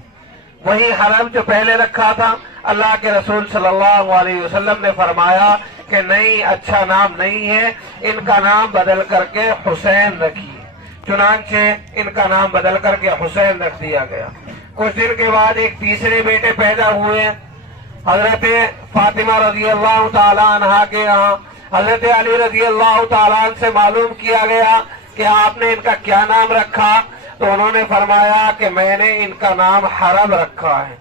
وہی حرب جو پہلے رکھا تھا۔ اللہ کے رسول صلی اللہ علیہ وسلم نے فرمایا کہ نہیں، اچھا نام نہیں ہے، ان کا نام بدل کر کے حسین رکھیے۔ چنانچہ ان کا نام بدل کر کے حسین رکھ دیا گیا۔ کچھ دن کے بعد ایک تیسرے بیٹے پیدا ہوئے حضرت فاطمہ رضی اللہ تعالیٰ عنہ کے یہاں۔ حضرت علی رضی اللہ تعالیٰ عنہ سے معلوم کیا گیا کہ آپ نے ان کا کیا نام رکھا؟ تو انہوں نے فرمایا کہ میں نے ان کا نام حرب رکھا ہے۔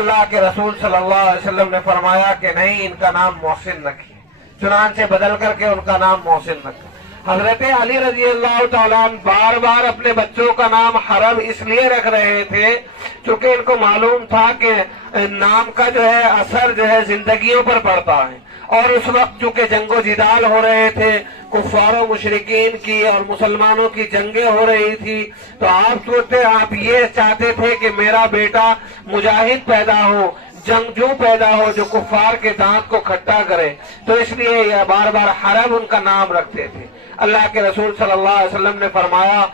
اللہ کے رسول صلی اللہ علیہ وسلم نے فرمایا کہ نہیں، ان کا نام محسن رکھیے۔ چنانچہ بدل کر کے ان کا نام محسن رکھا۔ حضرت علی رضی اللہ تعالیٰ عنہ بار بار اپنے بچوں کا نام حرب اس لیے رکھ رہے تھے چونکہ ان کو معلوم تھا کہ نام کا جو ہے اثر جو ہے زندگیوں پر پڑتا ہے، اور اس وقت چونکہ جنگ و جدال ہو رہے تھے، کفار و مشرکین کی اور مسلمانوں کی جنگیں ہو رہی تھی، تو آپ یہ چاہتے تھے کہ میرا بیٹا مجاہد پیدا ہو، جنگجو پیدا ہو جو کفار کے دانت کو کھٹا کرے، تو اس لیے یہ بار بار حرب ان کا نام رکھتے تھے۔ اللہ کے رسول صلی اللہ علیہ وسلم نے فرمایا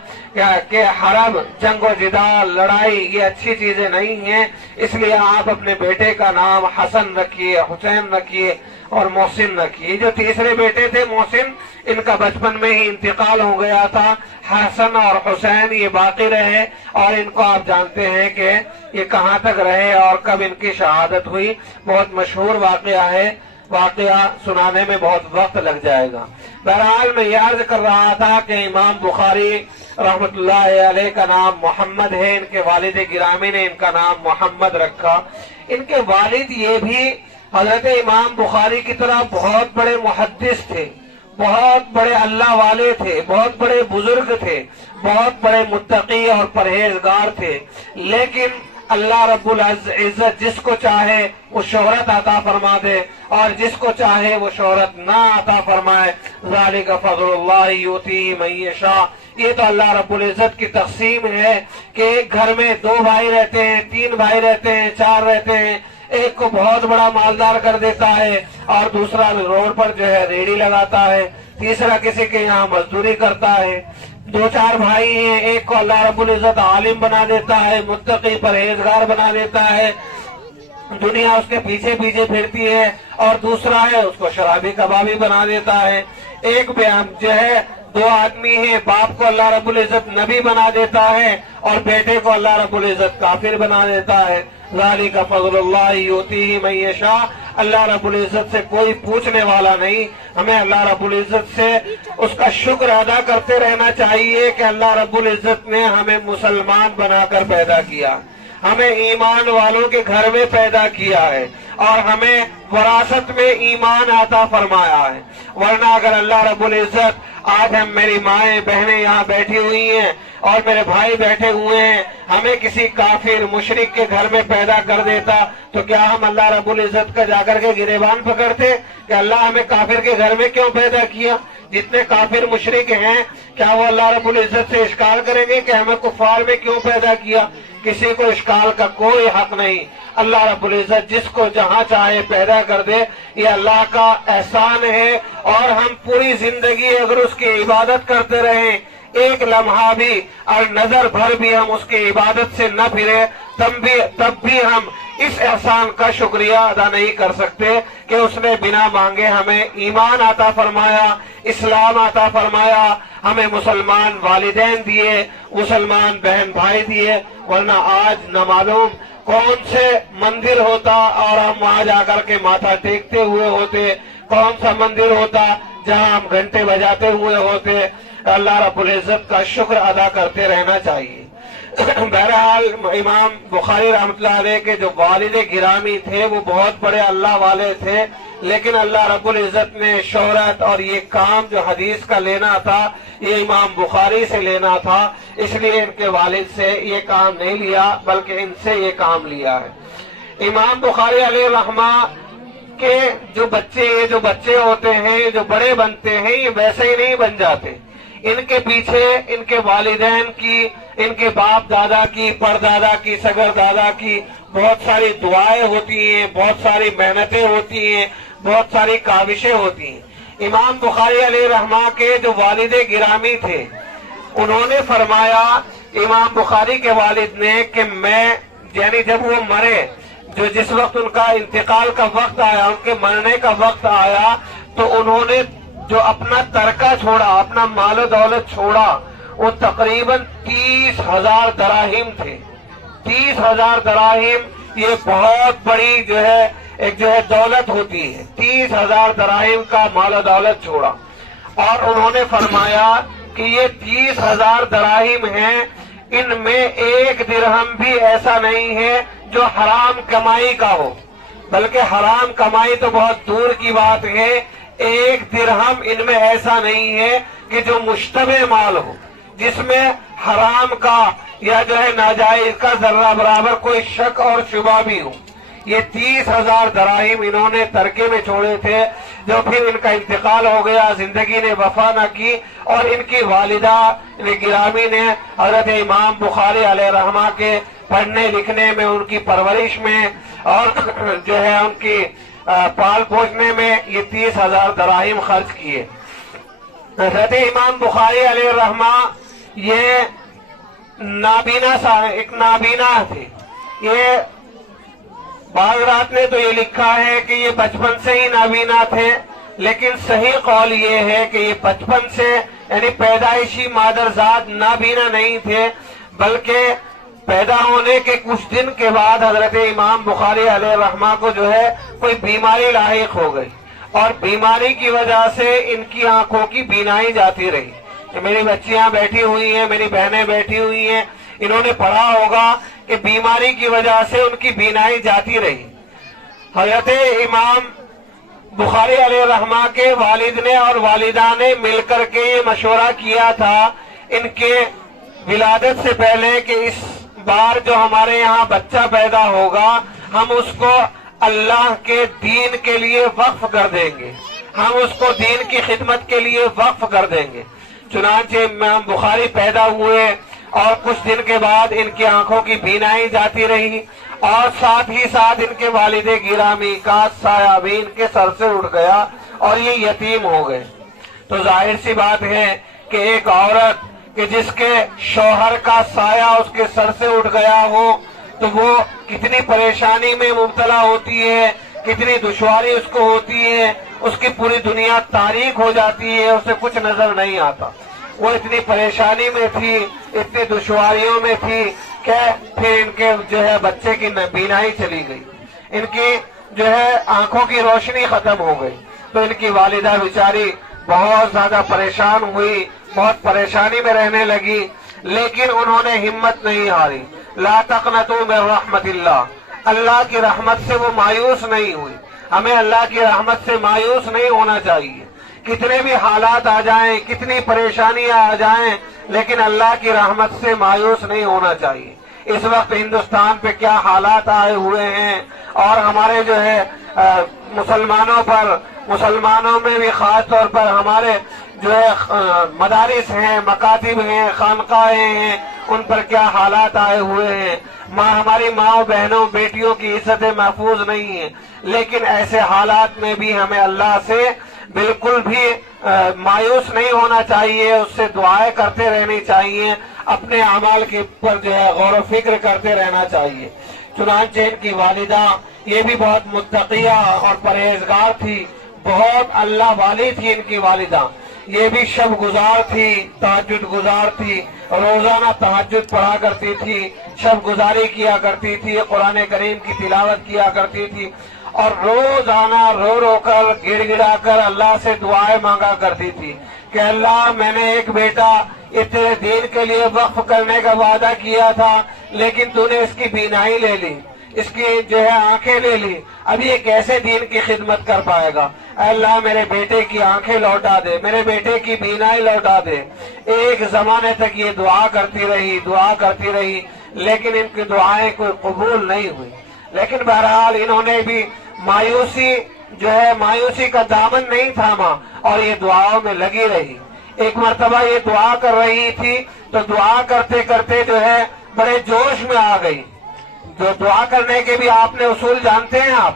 کہ حرب، جنگ و جدال، لڑائی یہ اچھی چیزیں نہیں ہیں، اس لیے آپ اپنے بیٹے کا نام حسن رکھیے، حسین رکھیے اور محسن رکھیے۔ جو تیسرے بیٹے تھے محسن، ان کا بچپن میں ہی انتقال ہو گیا تھا۔ حسن اور حسین یہ باقی رہے، اور ان کو آپ جانتے ہیں کہ یہ کہاں تک رہے اور کب ان کی شہادت ہوئی، بہت مشہور واقعہ ہے، واقعہ سنانے میں بہت وقت لگ جائے گا۔ بہرحال میں یہ عرض کر رہا تھا کہ امام بخاری رحمت اللہ علیہ کا نام محمد ہے، ان کے والد گرامی نے ان کا نام محمد رکھا۔ ان کے والد یہ بھی حضرت امام بخاری کی طرح بہت بڑے محدث تھے، بہت بڑے اللہ والے تھے، بہت بڑے بزرگ تھے، بہت بڑے متقی اور پرہیزگار تھے، لیکن اللہ رب العزت جس کو چاہے وہ شہرت عطا فرما دے اور جس کو چاہے وہ شہرت نہ عطا فرمائے۔ ذالک فضل اللہ یؤتیہ من یشاء، یہ تو اللہ رب العزت کی تقسیم ہے کہ ایک گھر میں 2 بھائی رہتے ہیں، 3 بھائی رہتے ہیں، 4 رہتے ہیں، ایک کو بہت بڑا مالدار کر دیتا ہے اور دوسرا روڈ پر جو ہے ریڑھی لگاتا ہے، تیسرا کسی کے یہاں مزدوری کرتا ہے۔ 2-4 بھائی ہیں، ایک کو اللہ رب العزت عالم بنا دیتا ہے، متقی پرہیزگار بنا دیتا ہے، دنیا اس کے پیچھے پیچھے پھرتی ہے، اور دوسرا ہے اس کو شرابی کبابی بنا دیتا ہے۔ ایک جو ہے 2 آدمی ہیں، باپ کو اللہ رب العزت نبی بنا دیتا ہے اور بیٹے کو اللہ رب العزت کافر بنا دیتا ہے۔ ذالک فضل اللہ یؤتیہ من یشاء، اللہ رب العزت سے کوئی پوچھنے والا نہیں، ہمیں اللہ رب العزت سے اس کا شکر ادا کرتے رہنا چاہیے کہ اللہ رب العزت نے ہمیں مسلمان بنا کر پیدا کیا، ہمیں ایمان والوں کے گھر میں پیدا کیا ہے اور ہمیں وراثت میں ایمان عطا فرمایا ہے، ورنہ اگر اللہ رب العزت آج ہم میری مائیں بہنیں یہاں بیٹھی ہوئی ہیں اور میرے بھائی بیٹھے ہوئے ہیں، ہمیں کسی کافر مشرک کے گھر میں پیدا کر دیتا تو کیا ہم اللہ رب العزت کا جا کر کے گریبان پکڑتے کہ اللہ ہمیں کافر کے گھر میں کیوں پیدا کیا؟ جتنے کافر مشرک ہیں کیا وہ اللہ رب العزت سے اشکال کریں گے کہ ہمیں کفار میں کیوں پیدا کیا؟ کسی کو اشکال کا کوئی حق نہیں۔ اللہ رب العزت جس کو جہاں چاہے پیدا کر دے، یہ اللہ کا احسان ہے، اور ہم پوری زندگی اگر اس کی عبادت کرتے رہیں، ایک لمحہ بھی اور نظر بھر بھی ہم اس کی عبادت سے نہ پھرے، تب بھی ہم اس احسان کا شکریہ ادا نہیں کر سکتے کہ اس نے بنا مانگے ہمیں ایمان عطا فرمایا، اسلام عطا فرمایا، ہمیں مسلمان والدین دیے، مسلمان بہن بھائی دیے، ورنہ آج نہ معلوم کون سے مندر ہوتا اور ہم وہاں جا کر کے ماتھا ٹیکتے ہوئے ہوتے، کون سا مندر ہوتا جہاں ہم گھنٹے بجاتے ہوئے ہوتے۔ اللہ رب العزت کا شکر ادا کرتے رہنا چاہیے۔ بہرحال امام بخاری رحمۃ اللہ علیہ کے جو والد گرامی تھے وہ بہت بڑے اللہ والے تھے، لیکن اللہ رب العزت نے شہرت اور یہ کام جو حدیث کا لینا تھا یہ امام بخاری سے لینا تھا، اس لیے ان کے والد سے یہ کام نہیں لیا بلکہ ان سے یہ کام لیا ہے۔ امام بخاری علیہ رحمہ کے جو بچے ہوتے ہیں، جو بڑے بنتے ہیں، یہ ویسے ہی نہیں بن جاتے، ان کے پیچھے ان کے والدین کی، ان کے باپ دادا کی، پردادا کی، سگر دادا کی بہت ساری دعائیں ہوتی ہیں، بہت ساری محنتیں ہوتی ہیں، بہت ساری کاوشیں ہوتی ہیں۔ امام بخاری علیہ رحمہ کے جو والد گرامی تھے انہوں نے فرمایا، امام بخاری کے والد نے، کہ میں یعنی جب وہ مرے، جس وقت ان کا انتقال کا وقت آیا، ان کے مرنے کا وقت آیا، تو انہوں نے جو اپنا ترکہ چھوڑا، اپنا مال و دولت چھوڑا، وہ تقریباً 30,000 دراہم تھے۔ 30,000 دراہم یہ بہت بڑی ایک دولت ہوتی ہے۔ 30,000 دراہم کا مال و دولت چھوڑا، اور انہوں نے فرمایا کہ یہ 30,000 دراہم ہیں، ان میں 1 درہم بھی ایسا نہیں ہے جو حرام کمائی کا ہو، بلکہ حرام کمائی تو بہت دور کی بات ہے، ایک درہم ان میں ایسا نہیں ہے کہ جو مشتبہ مال ہو، جس میں حرام کا یا جو ہے ناجائز کا ذرہ برابر کوئی شک اور شبہ بھی ہو۔ یہ 30,000 دراہم انہوں نے ترکے میں چھوڑے تھے، جو پھر ان کا انتقال ہو گیا، زندگی نے وفا نہ کی، اور ان کی والدہ گرامی نے حضرت امام بخاری علیہ رحمہ کے پڑھنے لکھنے میں، ان کی پرورش میں، اور جو ہے ان کی پال پوشنے میں یہ 30,000 دراہم خرچ کیے۔ حضرت امام بخاری علیہ رحمہ یہ ایک نابینا تھے۔ یہ بعض رات نے تو یہ لکھا ہے کہ یہ بچپن سے ہی نابینا تھے، لیکن صحیح قول یہ ہے کہ یہ بچپن سے یعنی پیدائشی مادرزاد نابینا نہیں تھے، بلکہ پیدا ہونے کے کچھ دن کے بعد حضرت امام بخاری علیہ رحمہ کو جو ہے کوئی بیماری لاحق ہو گئی، اور بیماری کی وجہ سے ان کی آنکھوں کی بینائی جاتی رہی۔ میری بچیاں بیٹھی ہوئی ہیں، میری بہنیں بیٹھی ہوئی ہیں، انہوں نے پڑھا ہوگا کہ بیماری کی وجہ سے ان کی بینائی جاتی رہی۔ حضرت امام بخاری علیہ رحمہ کے والد نے اور والدہ نے مل کر کے یہ مشورہ کیا تھا ان کے ولادت سے پہلے کہ اس بار جو ہمارے یہاں بچہ پیدا ہوگا ہم اس کو اللہ کے دین کے لیے وقف کر دیں گے، ہم اس کو دین کی خدمت کے لیے وقف کر دیں گے۔ چنانچہ امام بخاری پیدا ہوئے اور کچھ دن کے بعد ان کی آنکھوں کی بینائی جاتی رہی، اور ساتھ ہی ساتھ ان کے والد گرامی کا سایہ بھی ان کے سر سے اٹھ گیا اور یہ یتیم ہو گئے۔ تو ظاہر سی بات ہے کہ ایک عورت کہ جس کے شوہر کا سایہ اس کے سر سے اٹھ گیا ہو تو وہ کتنی پریشانی میں مبتلا ہوتی ہے، کتنی دشواری اس کو ہوتی ہے، اس کی پوری دنیا تاریک ہو جاتی ہے، اسے کچھ نظر نہیں آتا۔ وہ اتنی پریشانی میں تھی، اتنی دشواریوں میں تھی کہ پھر ان کے جو ہے بچے کی بینائی چلی گئی، ان کی جو ہے آنکھوں کی روشنی ختم ہو گئی۔ تو ان کی والدہ بیچاری بہت زیادہ پریشان ہوئی، بہت پریشانی میں رہنے لگی، لیکن انہوں نے ہمت نہیں ہاری۔ لا تقنطوا من رحمت اللہ، اللہ کی رحمت سے وہ مایوس نہیں ہوئی۔ ہمیں اللہ کی رحمت سے مایوس نہیں ہونا چاہیے، کتنے بھی حالات آ جائیں، کتنی پریشانیاں آ جائیں، لیکن اللہ کی رحمت سے مایوس نہیں ہونا چاہیے۔ اس وقت ہندوستان پہ کیا حالات آئے ہوئے ہیں، اور ہمارے جو ہے مسلمانوں میں بھی خاص طور پر ہمارے جو ہے مدارس ہیں، مکاتب ہیں، خانقاہیں ہیں، ان پر کیا حالات آئے ہوئے ہیں۔ ہماری ماں بہنوں بیٹیوں کی عزت محفوظ نہیں ہے، لیکن ایسے حالات میں بھی ہمیں اللہ سے بالکل بھی مایوس نہیں ہونا چاہیے، اس سے دعائیں کرتے رہنی چاہیے، اپنے اعمال کے اوپر جو ہے غور و فکر کرتے رہنا چاہیے۔ چنانچہ ان کی والدہ یہ بھی بہت متقیہ اور پرہیزگار تھی، بہت اللہ والی تھی ان کی والدہ۔ یہ بھی شب گزار تھی، تہجد گزار تھی، روزانہ تہجد پڑھا کرتی تھی، شب گزاری کیا کرتی تھی، قرآن کریم کی تلاوت کیا کرتی تھی، اور روزانہ رو رو کر گڑ گڑا کر اللہ سے دعائیں مانگا کرتی تھی کہ اللہ میں نے ایک بیٹا تیرے دین کے لیے وقف کرنے کا وعدہ کیا تھا، لیکن تو نے اس کی بینائی لے لی، اس کی جو ہے آنکھیں لے لی، اب یہ کیسے دین کی خدمت کر پائے گا؟ اے اللہ میرے بیٹے کی آنکھیں لوٹا دے، میرے بیٹے کی بینائی لوٹا دے۔ ایک زمانے تک یہ دعا کرتی رہی، لیکن ان کی دعائیں کوئی قبول نہیں ہوئی۔ لیکن بہرحال انہوں نے بھی مایوسی کا دامن نہیں تھاما، اور یہ دعاؤں میں لگی رہی۔ ایک مرتبہ یہ دعا کر رہی تھی تو دعا کرتے کرتے جو ہے بڑے جوش میں آ گئی۔ جو دعا کرنے کے بھی آپ نے اصول جانتے ہیں، آپ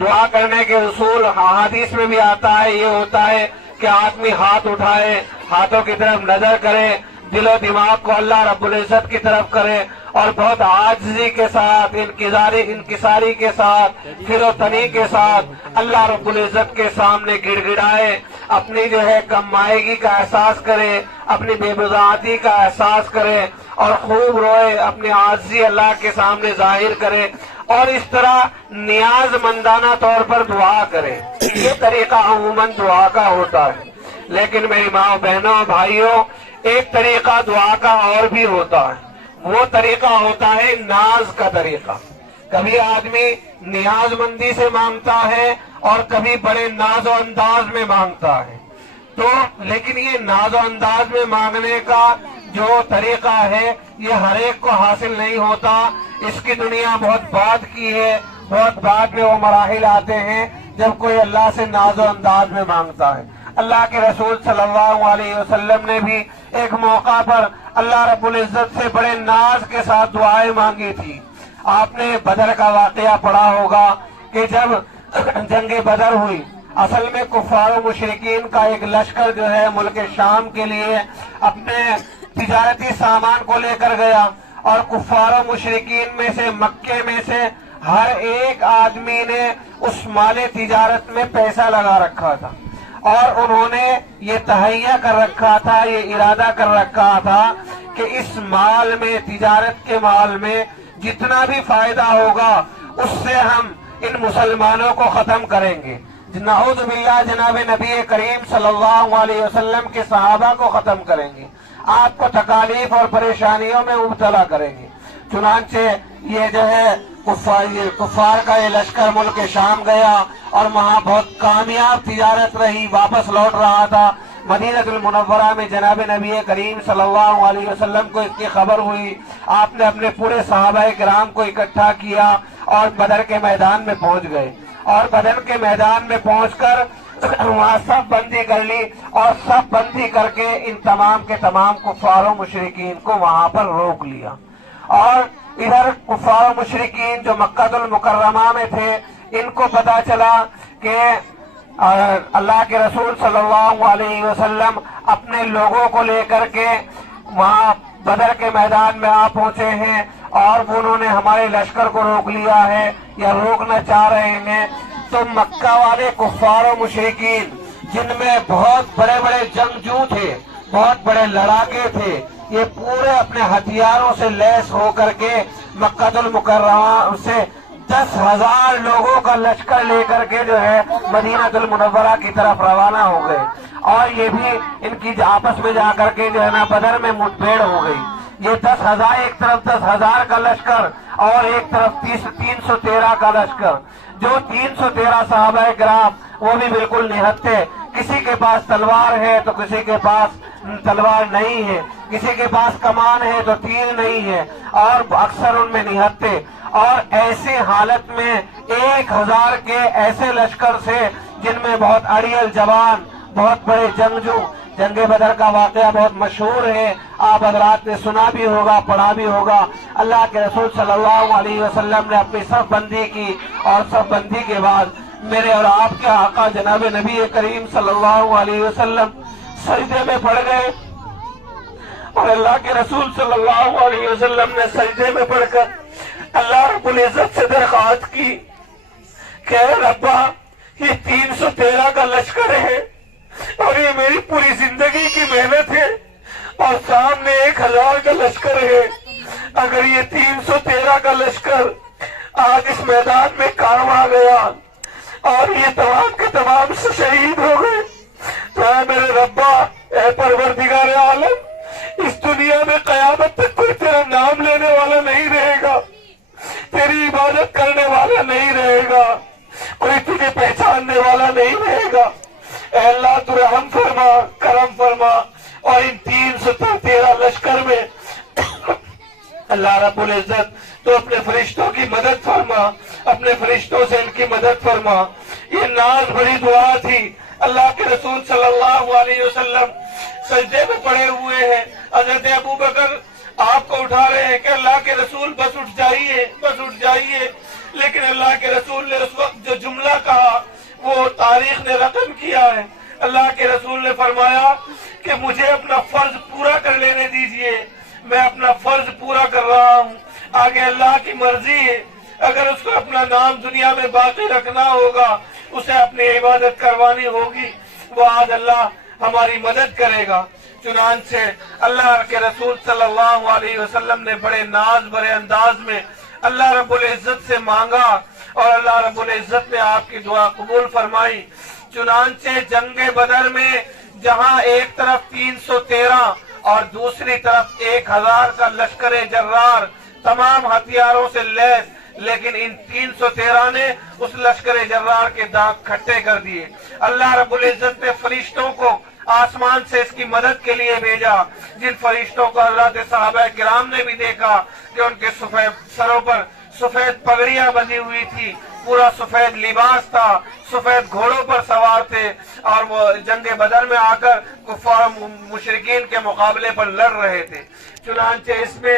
دعا کرنے کے اصول حدیث میں بھی آتا ہے، یہ ہوتا ہے کہ آدمی ہاتھ اٹھائے، ہاتھوں کی طرف نظر کرے، دل و دماغ کو اللہ رب العزت کی طرف کرے، اور بہت عاجزی کے ساتھ، انکساری کے ساتھ، پھر و تنی کے ساتھ اللہ رب العزت کے سامنے گڑ گڑائے، اپنی جو ہے کم مائگی کا احساس کرے، اپنی بے بضاعتی کا احساس کرے، اور خوب روئے، اپنی عاجزی اللہ کے سامنے ظاہر کرے، اور اس طرح نیاز مندانہ طور پر دعا کرے۔ یہ طریقہ عموماً دعا کا ہوتا ہے، لیکن میری ماں بہنوں بھائیوں، ایک طریقہ دعا کا اور بھی ہوتا ہے، وہ طریقہ ہوتا ہے ناز کا طریقہ۔ کبھی آدمی نیاز مندی سے مانگتا ہے اور کبھی بڑے ناز و انداز میں مانگتا ہے. تو لیکن یہ ناز و انداز میں مانگنے کا جو طریقہ ہے یہ ہر ایک کو حاصل نہیں ہوتا. اس کی دنیا بہت بعد کی ہے، بہت بعد میں وہ مراحل آتے ہیں جب کوئی اللہ سے ناز و انداز میں مانگتا ہے. اللہ کے رسول صلی اللہ علیہ وسلم نے بھی ایک موقع پر اللہ رب العزت سے بڑے ناز کے ساتھ دعائیں مانگی تھی. آپ نے بدر کا واقعہ پڑھا ہوگا کہ جب جنگ بدر ہوئی، اصل میں کفار و مشرکین کا ایک لشکر جو ہے ملک شام کے لیے اپنے تجارتی سامان کو لے کر گیا، اور کفار و مشرکین میں سے مکے میں سے ہر ایک آدمی نے اس مال تجارت میں پیسہ لگا رکھا تھا، اور انہوں نے یہ تہیہ کر رکھا تھا، یہ ارادہ کر رکھا تھا کہ اس مال میں، تجارت کے مال میں جتنا بھی فائدہ ہوگا اس سے ہم ان مسلمانوں کو ختم کریں گے. نعوذ باللہ، جناب نبی کریم صلی اللہ علیہ وسلم کے صحابہ کو ختم کریں گے، آپ کو تکالیف اور پریشانیوں میں مبتلا کریں گے. چنانچہ یہ جو ہے کفار کا یہ لشکر ملک شام گیا اور وہاں بہت کامیاب تجارت رہی. واپس لوٹ رہا تھا مدینہ المنورہ میں، جناب نبی کریم صلی اللہ علیہ وسلم کو اس کی خبر ہوئی. آپ نے اپنے پورے صحابہ کرام کو اکٹھا کیا اور بدر کے میدان میں پہنچ گئے، اور بدر کے میدان میں پہنچ کر وہاں سب بندی کر لی، اور سب بندی کر کے ان تمام کے تمام کفار و مشرکین کو وہاں پر روک لیا. اور ادھر کفار و مشرکین جو مکہ المکرمہ میں تھے، ان کو پتا چلا کہ اللہ کے رسول صلی اللہ علیہ وسلم اپنے لوگوں کو لے کر کے وہاں بدر کے میدان میں آ پہنچے ہیں، اور انہوں نے ہمارے لشکر کو روک لیا ہے یا روکنا چاہ رہے ہیں. تو مکہ والے کفار و مشرکین، جن میں بہت بڑے بڑے جنگجو تھے، بہت بڑے لڑاکے تھے، یہ پورے اپنے ہتھیاروں سے لیس ہو کر کے مکہ المکرمہ سے 10,000 لوگوں کا لشکر لے کر کے جو ہے مدینہ المنورہ کی طرف روانہ ہو گئے. اور یہ بھی ان کی آپس میں جا کر کے جو ہے نا بدر میں مٹبھیڑ ہو گئی. یہ 10,000 ایک طرف 10,000 کا لشکر اور ایک طرف 313 کا لشکر. جو 313 صحابہ کرام وہ بھی بالکل نہتے، کسی کے پاس تلوار ہے تو کسی کے پاس تلوار نہیں ہے، کسی کے پاس کمان ہے تو تیر نہیں ہے، اور اکثر ان میں نہتے. اور ایسی حالت میں 1,000 کے ایسے لشکر سے جن میں بہت اڑیل جوان، بہت بڑے جنگجو. جنگ بدر کا واقعہ بہت مشہور ہے، آپ حضرات نے سنا بھی ہوگا، پڑھا بھی ہوگا. اللہ کے رسول صلی اللہ علیہ وسلم نے اپنی صف بندی کی، اور صف بندی کے بعد میرے اور آپ کے آقا جناب نبی کریم صلی اللہ علیہ وسلم سجدے میں پڑ گئے، اور اللہ کے رسول صلی اللہ علیہ وسلم نے سجدے میں پڑھ کر اللہ رب العزت سے درخواست کی کہ اے ربا، یہ 313 کا لشکر ہے اور یہ میری پوری زندگی کی محنت ہے، اور سامنے 1,000 کا لشکر ہے. اگر یہ 313 کا لشکر آج اس میدان میں کام آ گیا اور یہ تمام کے تمام شہید ہو گئے، تو اے میرے ربا، اے پروردگار عالم، اس دنیا میں قیامت تک کوئی تیرا نام لینے والا نہیں رہے گا، تیری عبادت کرنے والا نہیں رہے گا، کوئی تجھے پہچاننے والا نہیں رہے گا. اے اللہ، تو رحم فرما، کرم فرما، اور ان 313 لشکر میں اللہ رب العزت تو اپنے فرشتوں کی مدد فرما، اپنے فرشتوں سے ان کی مدد فرما. یہ ناز بڑی دعا تھی. اللہ کے رسول صلی اللہ علیہ وسلم سجدے میں پڑے ہوئے ہیں. حضرت ابو بکر آپ کو اٹھا رہے ہیں کہ اللہ کے رسول بس اٹھ جائیے، بس اٹھ جائیے. لیکن اللہ کے رسول نے اس وقت جو جملہ کہا وہ تاریخ نے رقم کیا ہے. اللہ کے رسول نے فرمایا کہ مجھے اپنا فرض پورا کر لینے دیجئے، میں اپنا فرض پورا کر رہا ہوں، آگے اللہ کی مرضی ہے. اگر اس کو اپنا نام دنیا میں باقی رکھنا ہوگا، اسے اپنی عبادت کروانی ہوگی، وہ آج اللہ ہماری مدد کرے گا. چنانچہ اللہ کے رسول صلی اللہ علیہ وسلم نے بڑے ناز بڑے انداز میں اللہ رب العزت سے مانگا، اور اللہ رب العزت نے آپ کی دعا قبول فرمائی. چنانچہ جنگ بدر میں جہاں ایک طرف 313 اور دوسری طرف 1,000 کا لشکر جرار تمام ہتھیاروں سے لیس لیکن ان 313 نے اس لشکر جرار کے دانت کھٹے کر دیے۔ اللہ رب العزت نے فرشتوں کو آسمان سے اس کی مدد کے لیے بھیجا، جن فرشتوں کو حضرات صحابہ کرام نے بھی دیکھا کہ ان کے سفید سروں پر سفید پگڑیاں بندھی ہوئی تھی، پورا سفید لباس تھا، سفید گھوڑوں پر سوار تھے، اور وہ جنگ بدر میں آ کر کفار مشرکین کے مقابلے پر لڑ رہے تھے۔ چنانچہ اس میں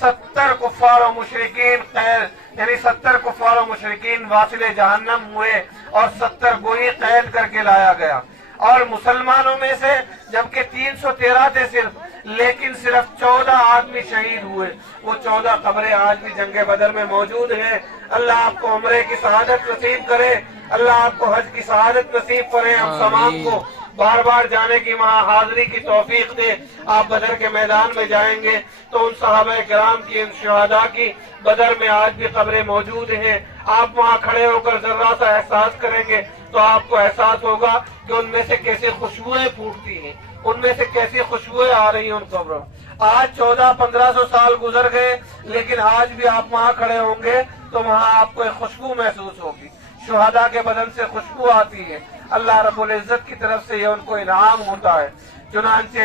70 کفار و مشرکین قید، یعنی 70 کفار و مشرکین واصل جہنم ہوئے اور 70 گوئی قید کر کے لایا گیا۔ اور مسلمانوں میں سے جبکہ 313 تھے لیکن صرف 14 آدمی شہید ہوئے۔ وہ 14 قبریں آج بھی جنگ بدر میں موجود ہیں۔ اللہ آپ کو عمرے کی سعادت نصیب کرے، اللہ آپ کو حج کی سعادت نصیب کرے، ہم تمام کو بار بار جانے کی وہاں حاضری کی توفیق دے۔ آپ بدر کے میدان میں جائیں گے تو ان صحابہ کرام کی، ان شہداء کی بدر میں آج بھی قبریں موجود ہیں۔ آپ وہاں کھڑے ہو کر ذرا سا احساس کریں گے تو آپ کو احساس ہوگا کہ ان میں سے کیسی خوشبوئیں پھوٹتی ہیں، ان میں سے کیسی خوشبوئیں آ رہی ہیں ان قبروں۔ آج 1400-1500 سال گزر گئے، لیکن آج بھی آپ وہاں کھڑے ہوں گے تو وہاں آپ کو ایک خوشبو محسوس ہوگی، شہداء کے بدن سے خوشبو آتی ہے۔ اللہ رب العزت کی طرف سے یہ ان کو انعام ہوتا ہے۔ چنانچہ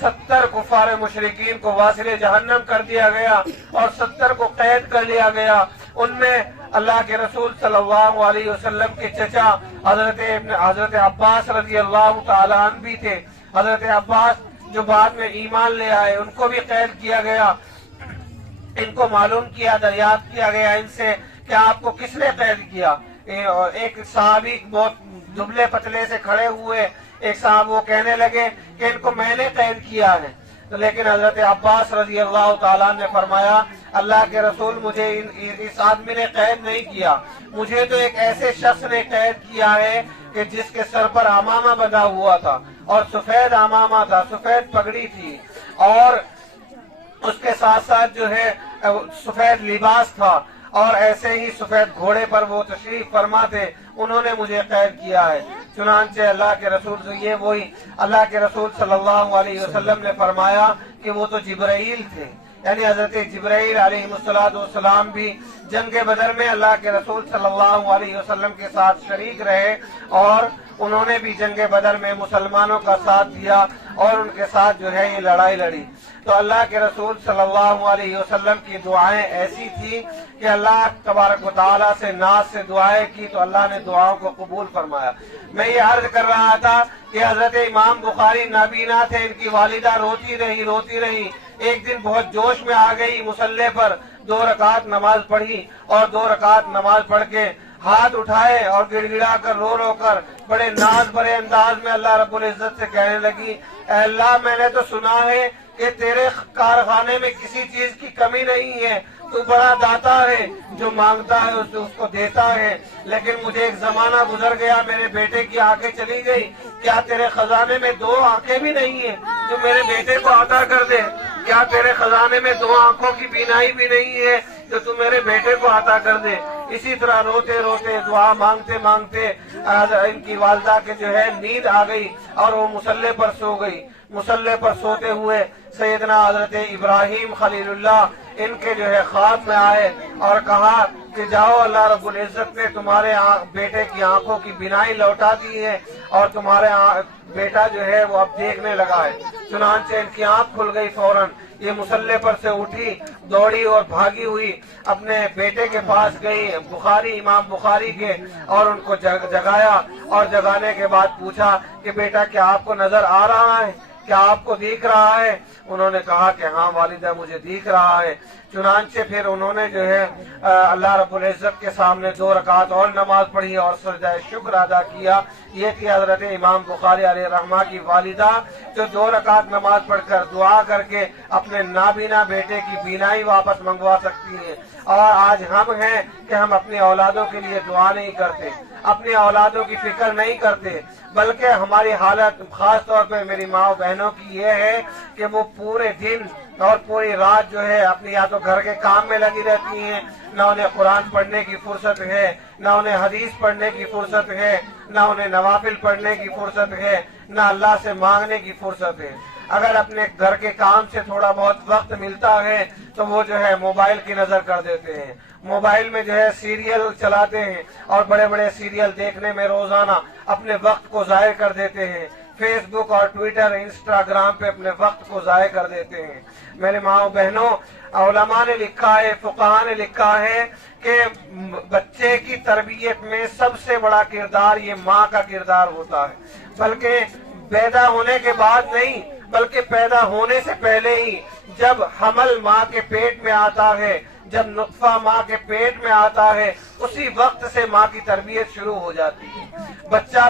70 کفار مشرکین کو واصل جہنم کر دیا گیا اور 70 کو قید کر لیا گیا۔ ان میں اللہ کے رسول صلی اللہ علیہ وسلم کے چچا حضرت عباس رضی اللہ تعالیٰ عنہ بھی تھے۔ حضرت عباس جو بعد میں ایمان لے آئے، ان کو بھی قید کیا گیا۔ ان کو معلوم کیا، دریافت کیا گیا ان سے کہ آپ کو کس نے قید کیا۔ ایک صحابی بہت دبلے پتلے سے کھڑے ہوئے، ایک صاحب وہ کہنے لگے کہ ان کو میں نے قید کیا ہے، لیکن حضرت عباس رضی اللہ تعالیٰ نے فرمایا اللہ کے رسول مجھے اس آدمی نے قید نہیں کیا، مجھے تو ایک ایسے شخص نے قید کیا ہے کہ جس کے سر پر امامہ بندھا ہوا تھا اور سفید امامہ تھا، سفید پگڑی تھی، اور اس کے ساتھ ساتھ جو ہے سفید لباس تھا، اور ایسے ہی سفید گھوڑے پر وہ تشریف فرما تھے، انہوں نے مجھے قید کیا ہے۔ چنانچہ اللہ کے رسول سے یہ وہی اللہ کے رسول صلی اللہ علیہ وسلم نے فرمایا کہ وہ تو جبرائیل تھے، یعنی حضرت جبرائیل علیہ السلام بھی جنگ بدر میں اللہ کے رسول صلی اللہ علیہ وسلم کے ساتھ شریک رہے، اور انہوں نے بھی جنگ بدر میں مسلمانوں کا ساتھ دیا اور ان کے ساتھ جو ہے یہ لڑائی لڑی۔ تو اللہ کے رسول صلی اللہ علیہ وسلم کی دعائیں ایسی تھی کہ اللہ تبارک و تعالیٰ سے ناز سے دعائیں کی تو اللہ نے دعاؤں کو قبول فرمایا۔ میں یہ عرض کر رہا تھا کہ حضرت امام بخاری نابینا تھے، ان کی والدہ روتی رہی، ایک دن بہت جوش میں آ گئی، مصلی پر 2 رکعت نماز پڑھی اور 2 رکعت نماز پڑھ کے ہاتھ اٹھائے اور گڑ گڑا کر رو کر بڑے ناز بھرے انداز میں اللہ رب العزت سے کہنے لگی، اے اللہ میں نے تو سنا ہے کہ تیرے کارخانے میں کسی چیز کی کمی نہیں ہے، تو بڑا داتا ہے، جو مانگتا ہے اس کو دیتا ہے، لیکن مجھے ایک زمانہ گزر گیا، میرے بیٹے کی آنکھیں چلی گئی، کیا تیرے خزانے میں 2 آنکھیں بھی نہیں ہیں جو میرے بیٹے کو عطا کر دے؟ کیا تیرے خزانے میں 2 آنکھوں کی بینائی بھی نہیں ہے جو تو میرے بیٹے کو عطا کر دے؟ اسی طرح روتے روتے دعا مانگتے مانگتے ان کی والدہ کے جو ہے نیند آ گئی اور وہ مصلی پر سو گئی۔ مصلی پر سوتے ہوئے سیدنا حضرت ابراہیم خلیل اللہ ان کے جو ہے خواب میں آئے اور کہا کہ جاؤ، اللہ رب العزت نے تمہارے بیٹے کی آنکھوں کی بینائی لوٹا دی ہے اور تمہارے بیٹا جو ہے وہ اب دیکھنے لگا ہے۔ چنانچہ ان کی آنکھ کھل گئی فوراً، یہ مصلی پر سے اٹھی، دوڑی اور بھاگی ہوئی اپنے بیٹے کے پاس گئی، امام بخاری کے، اور ان کو جگایا اور جگانے کے بعد پوچھا کہ بیٹا کیا آپ کو نظر آ رہا ہے، کیا آپ کو دیکھ رہا ہے؟ انہوں نے کہا کہ ہاں والدہ مجھے دیکھ رہا ہے۔ چنانچہ پھر انہوں نے جو ہے اللہ رب العزت کے سامنے 2 رکعت اور نماز پڑھی اور سجدہ شکر ادا کیا۔ یہ تھی حضرت امام بخاری علیہ رحمہ کی والدہ، جو 2 رکعت نماز پڑھ کر دعا کر کے اپنے نابینا بیٹے کی بینائی واپس منگوا سکتی ہیں۔ اور آج ہم ہیں کہ ہم اپنی اولادوں کے لیے دعا نہیں کرتے، اپنی اولادوں کی فکر نہیں کرتے، بلکہ ہماری حالت خاص طور پہ میری ماں و بہنوں کی یہ ہے کہ وہ پورے دن اور پوری رات جو ہے اپنی یا تو گھر کے کام میں لگی رہتی ہیں، نہ انہیں قرآن پڑھنے کی فرصت ہے، نہ انہیں حدیث پڑھنے کی فرصت ہے، نہ انہیں نوافل پڑھنے کی فرصت ہے، نہ اللہ سے مانگنے کی فرصت ہے۔ اگر اپنے گھر کے کام سے تھوڑا بہت وقت ملتا ہے تو وہ جو ہے موبائل کی نظر کر دیتے ہیں، موبائل میں جو ہے سیریل چلاتے ہیں اور بڑے بڑے سیریل دیکھنے میں روزانہ اپنے وقت کو ضائع کر دیتے ہیں، فیس بک اور ٹویٹر انسٹاگرام پہ اپنے وقت کو ضائع کر دیتے ہیں۔ میرے ماؤں بہنوں، علماء نے لکھا ہے، فقہاء نے لکھا ہے کہ بچے کی تربیت میں سب سے بڑا کردار یہ ماں کا کردار ہوتا ہے، بلکہ پیدا ہونے کے بعد نہیں بلکہ پیدا ہونے سے پہلے ہی جب حمل ماں کے پیٹ میں آتا ہے، جب نطفہ ماں کے پیٹ میں آتا ہے، اسی وقت سے ماں کی تربیت شروع ہو جاتی ہے۔ بچہ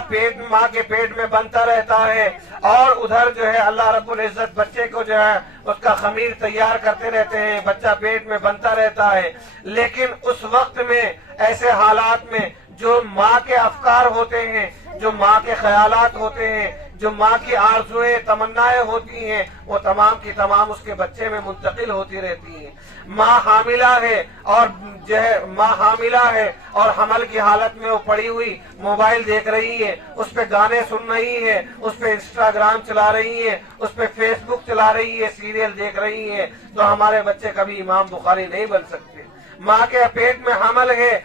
ماں کے پیٹ میں بنتا رہتا ہے اور ادھر جو ہے اللہ رب العزت بچے کو جو ہے اس کا خمیر تیار کرتے رہتے ہیں، بچہ پیٹ میں بنتا رہتا ہے، لیکن اس وقت میں ایسے حالات میں جو ماں کے افکار ہوتے ہیں، جو ماں کے خیالات ہوتے ہیں، جو ماں کی آرزویں تمنائیں ہوتی ہیں، وہ تمام کی تمام اس کے بچے میں منتقل ہوتی رہتی ہیں۔ ماں حاملہ ہے اور جو ہے ماں حاملہ ہے اور حمل کی حالت میں وہ پڑی ہوئی موبائل دیکھ رہی ہے، اس پہ گانے سن رہی ہے، اس پہ انسٹاگرام چلا رہی ہے، اس پہ فیس بک چلا رہی ہے، سیریل دیکھ رہی ہے، تو ہمارے بچے کبھی امام بخاری نہیں بن سکتے۔ ماں کے پیٹ میں حمل ہے۔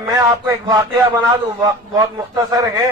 میں آپ کو ایک واقعہ بنا دوں، بہت مختصر ہے،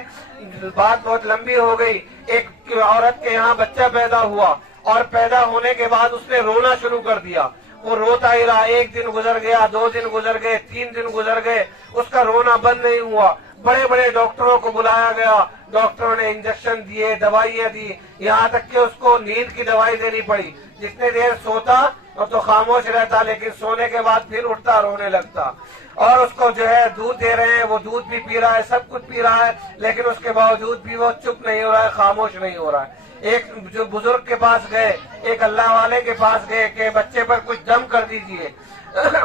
بات بہت لمبی ہو گئی۔ ایک عورت کے یہاں بچہ پیدا ہوا اور پیدا ہونے کے بعد اس نے رونا شروع کر دیا۔ وہ روتا ہی رہا، ایک دن گزر گیا، 2 دن گزر گئے، 3 دن گزر گئے، اس کا رونا بند نہیں ہوا۔ بڑے بڑے ڈاکٹروں کو بلایا گیا، ڈاکٹروں نے انجیکشن دیے، دوائیاں دی، یہاں تک کہ اس کو نیند کی دوائی دینی پڑی۔ جتنے دیر سوتا تو خاموش رہتا، لیکن سونے کے بعد پھر اٹھتا، رونے لگتا۔ اور اس کو جو ہے دودھ دے رہے ہیں، وہ دودھ بھی پی رہا ہے، سب کچھ پی رہا ہے، لیکن اس کے باوجود بھی وہ چپ نہیں ہو رہا ہے، خاموش نہیں ہو رہا ہے۔ ایک جو بزرگ کے پاس گئے، ایک اللہ والے کے پاس گئے کہ بچے پر کچھ دم کر دیجئے،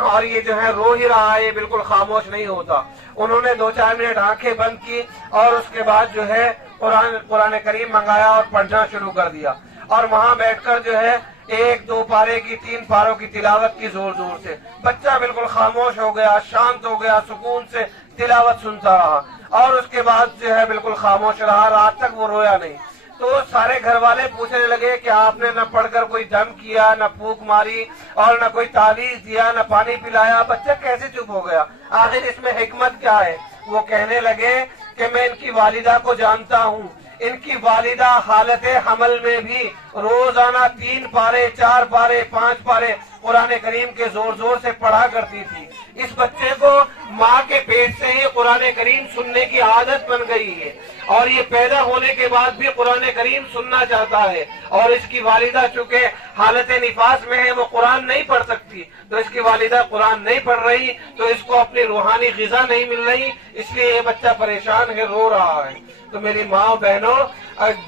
اور یہ جو ہے رو ہی رہا ہے، یہ بالکل خاموش نہیں ہوتا۔ انہوں نے 2-4 منٹ آنکھیں بند کی اور اس کے بعد جو ہے قرآن کریم منگایا اور پڑھنا شروع کر دیا، اور وہاں بیٹھ کر جو ہے 1-2 پارے کی 3 پاروں کی تلاوت کی زور زور سے۔ بچہ بالکل خاموش ہو گیا، شانت ہو گیا، سکون سے تلاوت سنتا رہا، اور اس کے بعد جو ہے بالکل خاموش رہا، رات تک وہ رویا نہیں۔ تو سارے گھر والے پوچھنے لگے کہ آپ نے نہ پڑھ کر کوئی دم کیا، نہ پھونک ماری، اور نہ کوئی تعویذ دیا، نہ پانی پلایا، بچہ کیسے چپ ہو گیا؟ آخر اس میں حکمت کیا ہے؟ وہ کہنے لگے کہ میں ان کی والدہ کو جانتا ہوں، ان کی والدہ حالت حمل میں بھی روزانہ 3 پارے، 4 پارے، 5 پارے قرآن کریم کے زور زور سے پڑھا کرتی تھی۔ اس بچے کو ماں کے پیٹ سے ہی قرآن کریم سننے کی عادت بن گئی ہے، اور یہ پیدا ہونے کے بعد بھی قرآن کریم سننا چاہتا ہے، اور اس کی والدہ چونکہ حالت نفاس میں ہے، وہ قرآن نہیں پڑھ سکتی، تو اس کی والدہ قرآن نہیں پڑھ رہی، تو اس کو اپنی روحانی غذا نہیں مل رہی، اس لیے یہ بچہ پریشان ہے، رو رہا ہے۔ تو میری ماں بہنوں،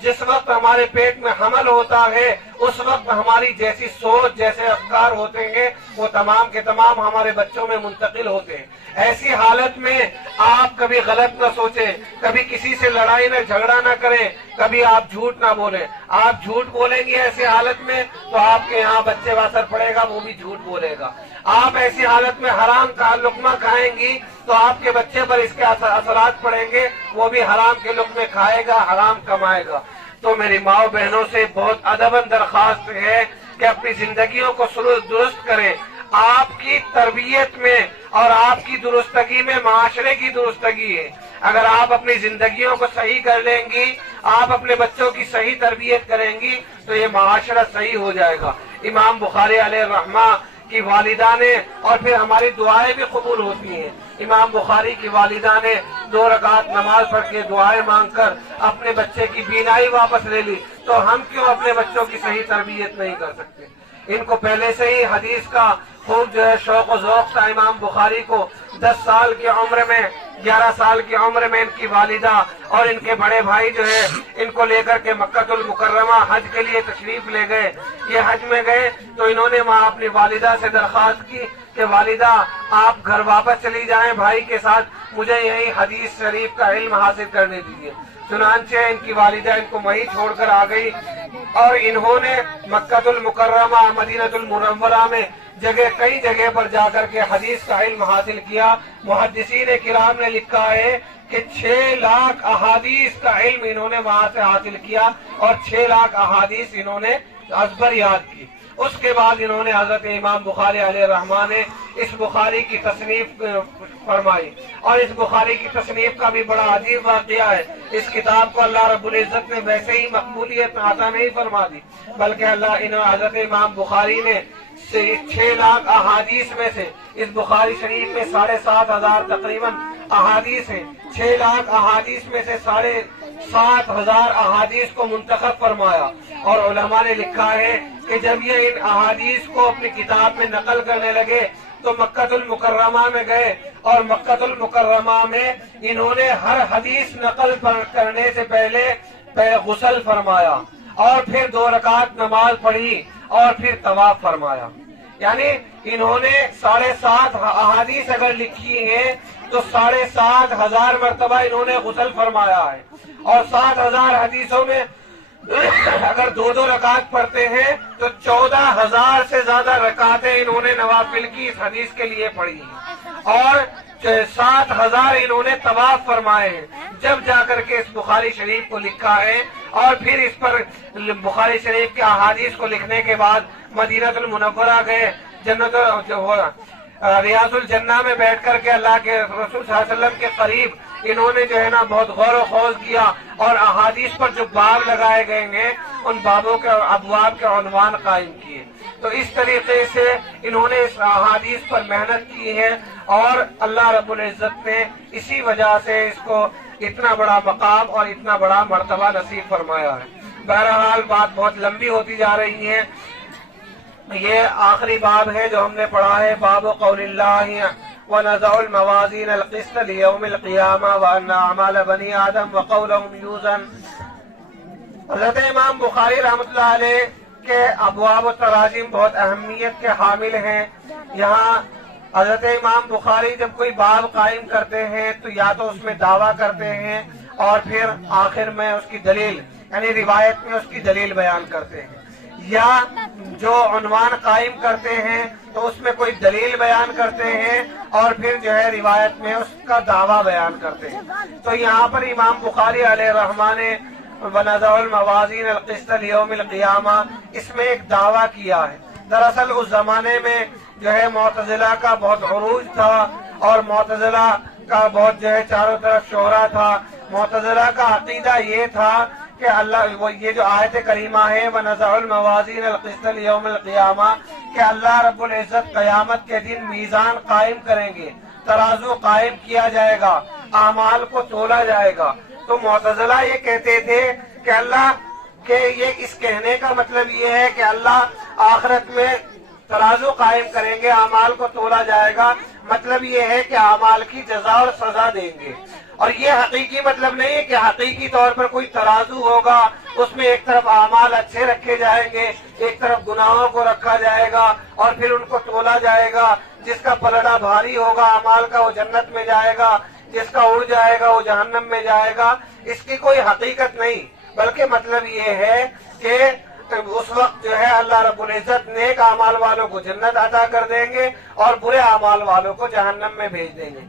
جس وقت ہمارے پیٹ میں حمل ہوتا ہے، اس وقت ہماری جیسی سوچ، جیسے افکار ہوتے ہیں، وہ تمام کے تمام ہمارے بچوں میں منتقل ہوتے ہیں۔ ایسی حالت میں آپ کبھی غلط نہ سوچیں، کبھی کسی سے لڑائی نہ جھگڑا نہ کریں، کبھی آپ جھوٹ نہ بولیں۔ آپ جھوٹ بولیں گے ایسی حالت میں تو آپ کے یہاں بچے پر اثر پڑے گا، وہ بھی جھوٹ بولے گا۔ آپ ایسی حالت میں حرام کا لقمہ کھائیں گی تو آپ کے بچے پر اس کے اثرات پڑیں گے، وہ بھی حرام کے لقمے کھائے گا، حرام کمائے گا۔ تو میری ماں بہنوں سے بہت ادباً درخواست ہے کہ اپنی زندگیوں کو درست کریں۔ آپ کی تربیت میں اور آپ کی درستگی میں معاشرے کی درستگی ہے۔ اگر آپ اپنی زندگیوں کو صحیح کر لیں گی، آپ اپنے بچوں کی صحیح تربیت کریں گی، تو یہ معاشرہ صحیح ہو جائے گا۔ امام بخاری علیہ الرحمہ کی والدہ نے، اور پھر ہماری دعائیں بھی قبول ہوتی ہیں۔ امام بخاری کی والدہ نے 2 رکعت نماز پڑھ کے دعائیں مانگ کر اپنے بچے کی بینائی واپس لے لی، تو ہم کیوں اپنے بچوں کی صحیح تربیت نہیں کر سکتے؟ ان کو پہلے سے ہی حدیث کا خوب جو ہے شوق و ذوق تھا۔ امام بخاری کو 10 سال کی عمر میں، 11 سال کی عمر میں ان کی والدہ اور ان کے بڑے بھائی جو ہے ان کو لے کر کے مکہ المکرمہ حج کے لیے تشریف لے گئے۔ یہ حج میں گئے تو انہوں نے وہاں اپنی والدہ سے درخواست کی کہ والدہ آپ گھر واپس چلی جائیں بھائی کے ساتھ، مجھے یہی حدیث شریف کا علم حاصل کرنے دیجیے۔ چنانچہ ان کی والدہ ان کو وہیں چھوڑ کر آ گئی، اور انہوں نے مکہ المکرمہ، مدینہ المنورہ میں کئی جگہ پر جا کر کے حدیث کا علم حاصل کیا۔ محدثین کرام نے لکھا ہے کہ 6 لاکھ احادیث کا علم انہوں نے وہاں سے حاصل کیا، اور 6 لاکھ احادیث انہوں نے ازبر یاد کی۔ اس کے بعد انہوں نے حضرت امام بخاری علیہ الرحمہ نے اس بخاری کی تصنیف فرمائی، اور اس بخاری کی تصنیف کا بھی بڑا عجیب واقعہ ہے۔ اس کتاب کو اللہ رب العزت نے ویسے ہی مقبولیت عطا نہیں فرما دی، بلکہ حضرت امام بخاری نے 6 لاکھ احادیث میں سے، اس بخاری شریف میں 7,500 تقریباً احادیث ہیں، 6 لاکھ احادیث میں سے 7,500 احادیث کو منتخب فرمایا، اور علماء نے لکھا ہے کہ جب یہ ان احادیث کو اپنی کتاب میں نقل کرنے لگے تو مکہ المکرمہ میں گئے، اور مکہ المکرمہ میں انہوں نے ہر حدیث نقل کرنے سے پہلے غسل فرمایا، اور پھر 2 رکعت نماز پڑھی، اور پھر طواف فرمایا۔ یعنی انہوں نے 7.5 احادیث اگر لکھی ہیں تو 7,500 مرتبہ انہوں نے غسل فرمایا ہے، اور 7,000 حدیثوں میں اگر 2 رکعت پڑھتے ہیں تو 14,000 سے زیادہ رکعتیں انہوں نے نوافل کی اس حدیث کے لیے پڑھی ہیں، اور 7,000 انہوں نے طواف فرمائے ہیں، جب جا کر کے اس بخاری شریف کو لکھا ہے۔ اور پھر اس پر بخاری شریف کے احادیث کو لکھنے کے بعد مدینہ المنورہ گئے، ریاض الجنہ میں بیٹھ کر کے اللہ کے رسول صلی اللہ علیہ وسلم کے قریب انہوں نے جو ہے نا بہت غور و خوض کیا، اور احادیث پر جو باب لگائے گئے ہیں ان بابوں کے ابواب کے عنوان قائم کیے۔ تو اس طریقے سے انہوں نے اس احادیث پر محنت کی ہے، اور اللہ رب العزت نے اسی وجہ سے اس کو اتنا بڑا مقام اور اتنا بڑا مرتبہ نصیب فرمایا ہے۔ بہرحال بات بہت لمبی ہوتی جا رہی ہے، یہ آخری باب ہے جو ہم نے پڑھا ہے، باب قول اللہ وَنَضَعُ الْمَوَازِينَ الْقِسْطَ لِيَوْمِ الْقِيَامَةِ وَأَنَّ أَعْمَالَ بَنِي آدَمَ وَقَوْلَهُمْ يُوزَنُ۔ حضرت امام بخاری رحمۃ اللہ علیہ کے ابواب و تراجم بہت اہمیت کے حامل ہیں۔ یہاں حضرت امام بخاری جب کوئی باب قائم کرتے ہیں تو یا تو اس میں دعویٰ کرتے ہیں، اور پھر آخر میں اس کی دلیل یعنی روایت میں اس کی دلیل بیان کرتے ہیں، یا جو عنوان قائم کرتے ہیں تو اس میں کوئی دلیل بیان کرتے ہیں، اور پھر جو ہے روایت میں اس کا دعویٰ بیان کرتے ہیں۔ تو یہاں پر امام بخاری علیہ الرحمہ نے وَنَضَعُ الْمَوَازِينَ الْقِسْطَ لِيَوْمِ الْقِيَامَةِ اس میں ایک دعویٰ کیا ہے۔ دراصل اس زمانے میں جو ہے معتزلہ کا بہت عروج تھا، اور معتزلہ کا بہت جو ہے چاروں طرف شہرا تھا۔ معتزلہ کا عقیدہ یہ تھا کہ یہ جو آیت کریمہ ہے وَنَضَعُ الْمَوَازِينَ الْقِسْطَ لِيَوْمِ الْقِيَامَةِ کہ اللہ رب العزت قیامت کے دن میزان قائم کریں گے، ترازو قائم کیا جائے گا، اعمال کو تولا جائے گا۔ تو معتزلہ یہ کہتے تھے کہ اس کہنے کا مطلب یہ ہے کہ اللہ آخرت میں ترازو قائم کریں گے، اعمال کو تولا جائے گا، مطلب یہ ہے کہ اعمال کی جزا اور سزا دیں گے۔ اور یہ حقیقی مطلب نہیں ہے کہ حقیقی طور پر کوئی ترازو ہوگا، اس میں ایک طرف اعمال اچھے رکھے جائیں گے، ایک طرف گناہوں کو رکھا جائے گا، اور پھر ان کو تولا جائے گا۔ جس کا پلڑا بھاری ہوگا اعمال کا وہ جنت میں جائے گا، جس کا اڑ جائے گا وہ جہنم میں جائے گا۔ اس کی کوئی حقیقت نہیں، بلکہ مطلب یہ ہے کہ اس وقت جو ہے اللہ رب العزت نیک اعمال والوں کو جنت عطا کر دیں گے، اور برے اعمال والوں کو جہنم میں بھیج دیں گے۔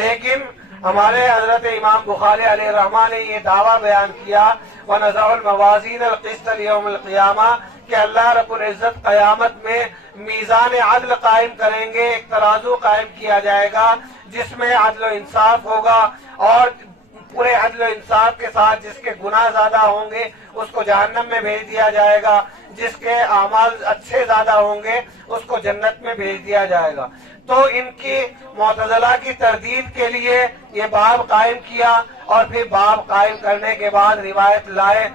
لیکن ہمارے حضرت امام بخاری علیہ الرحمہ نے یہ دعویٰ بیان کیا وَنَضَعُ الْمَوَازِينَ الْقِسْطَ لِيَوْمِ الْقِيَامَةِ کہ اللہ رب العزت قیامت میں میزان عدل قائم کریں گے، ایک ترازو قائم کیا جائے گا جس میں عدل و انصاف ہوگا، اور پورے عدل و انصاف کے ساتھ جس کے گناہ زیادہ ہوں گے اس کو جہنم میں بھیج دیا جائے گا، جس کے اعمال اچھے زیادہ ہوں گے اس کو جنت میں بھیج دیا جائے گا۔ تو ان کی معتزلہ کی تردید کے لیے یہ باب قائم کیا، اور پھر باب قائم کرنے کے بعد روایت لائے۔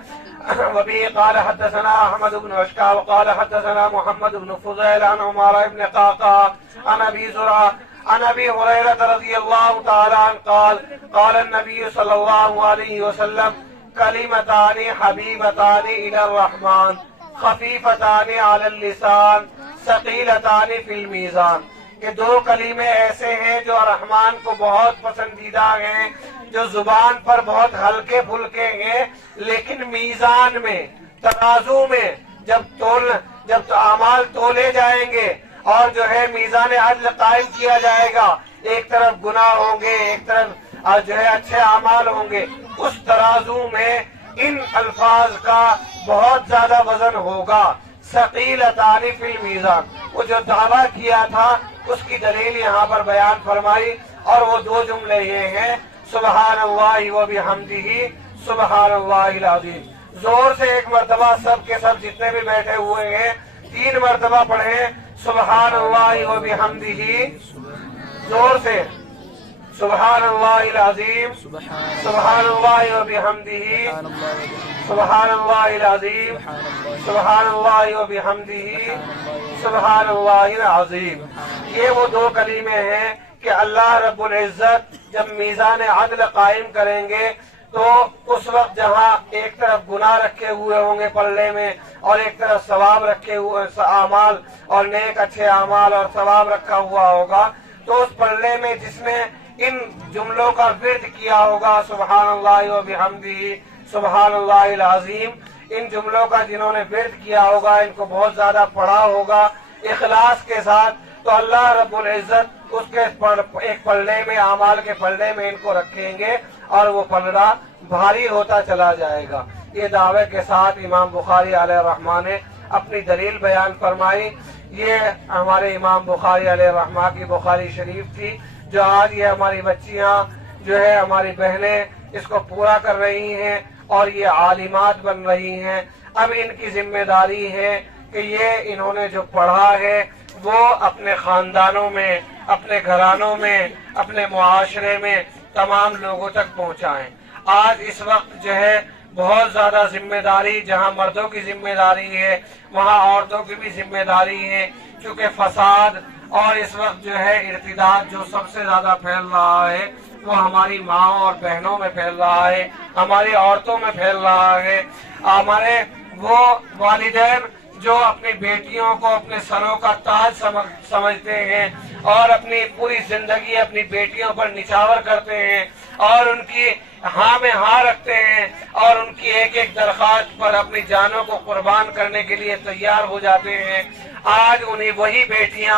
وبه قال حدثنا احمد بن اشکا وقال حدثنا محمد بن فضیل عن عمار بن قعقاع عن ابي زرعه عن ابي هريره رضي الله تعالى عنه قال قال النبي صلى الله عليه وسلم كلمتان حبيبتان الى الرحمن خفيفتان على اللسان ثقيلتان في الميزان کہ 2 کلمے ایسے ہیں جو رحمان کو بہت پسندیدہ ہیں، جو زبان پر بہت ہلکے پھلکے ہیں، لیکن میزان میں ترازو میں جب اعمال تولے جائیں گے اور جو ہے میزان عدل قائم کیا جائے گا، ایک طرف گناہ ہوں گے، ایک طرف جو ہے اچھے اعمال ہوں گے، اس ترازو میں ان الفاظ کا بہت زیادہ وزن ہوگا۔ ثقیلتان فی المیزان، وہ جو دعویٰ کیا تھا اس کی دلیل یہاں پر بیان فرمائی، اور وہ دو جملے یہ ہیں سبحان اللہ و بحمدہ سبحان اللہ العظیم۔ زور سے ایک مرتبہ سب کے سب جتنے بھی بیٹھے ہوئے ہیں 3 مرتبہ پڑھیں سبحان اللہ و بحمدہ، زور سے سبحان اللہ العظیم سبحان اللہ و بحمدہ سبحان اللہ العظیم سبحان اللہ و بحمدہ سبحان اللہ العظیم۔ یہ وہ 2 کلمے ہیں کہ اللہ رب العزت جب میزان عدل قائم کریں گے تو اس وقت جہاں ایک طرف گناہ رکھے ہوئے ہوں گے پلڑے میں، اور ایک طرف ثواب رکھے ہوئے اعمال اور نیک اچھے اعمال اور ثواب رکھا ہوا ہوگا، تو اس پلڑے میں جس نے ان جملوں کا ورد کیا ہوگا سبحان اللہ و بحمدہ سبحان اللہ العظیم، ان جملوں کا جنہوں نے ورد کیا ہوگا، ان کو بہت زیادہ پڑھا ہوگا اخلاص کے ساتھ، تو اللہ رب العزت اس کے ایک پلڑے میں اعمال کے پلڑے میں ان کو رکھیں گے اور وہ پلڑا بھاری ہوتا چلا جائے گا۔ یہ دعوے کے ساتھ امام بخاری علیہ الرحمہ نے اپنی دلیل بیان فرمائی۔ یہ ہمارے امام بخاری علیہ الرحمہ کی بخاری شریف تھی، جو آج یہ ہماری بچیاں جو ہے ہماری بہنیں اس کو پورا کر رہی ہیں اور یہ عالمات بن رہی ہیں۔ اب ان کی ذمہ داری ہے کہ یہ انہوں نے جو پڑھا ہے وہ اپنے خاندانوں میں، اپنے گھرانوں میں، اپنے معاشرے میں تمام لوگوں تک پہنچائیں۔ آج اس وقت جو ہے بہت زیادہ ذمہ داری جہاں مردوں کی ذمہ داری ہے وہاں عورتوں کی بھی ذمہ داری ہے، کیونکہ فساد اور اس وقت جو ہے ارتداد جو سب سے زیادہ پھیل رہا ہے وہ ہماری ماں اور بہنوں میں پھیل رہا ہے، ہماری عورتوں میں پھیل رہا ہے۔ ہمارے وہ والدین جو اپنی بیٹیوں کو اپنے سروں کا تاج سمجھتے ہیں اور اپنی پوری زندگی اپنی بیٹیوں پر نچھاور کرتے ہیں اور ان کی ہاں میں ہاں رکھتے ہیں اور ان کی ایک ایک درخواست پر اپنی جانوں کو قربان کرنے کے لیے تیار ہو جاتے ہیں، آج انہیں وہی بیٹیاں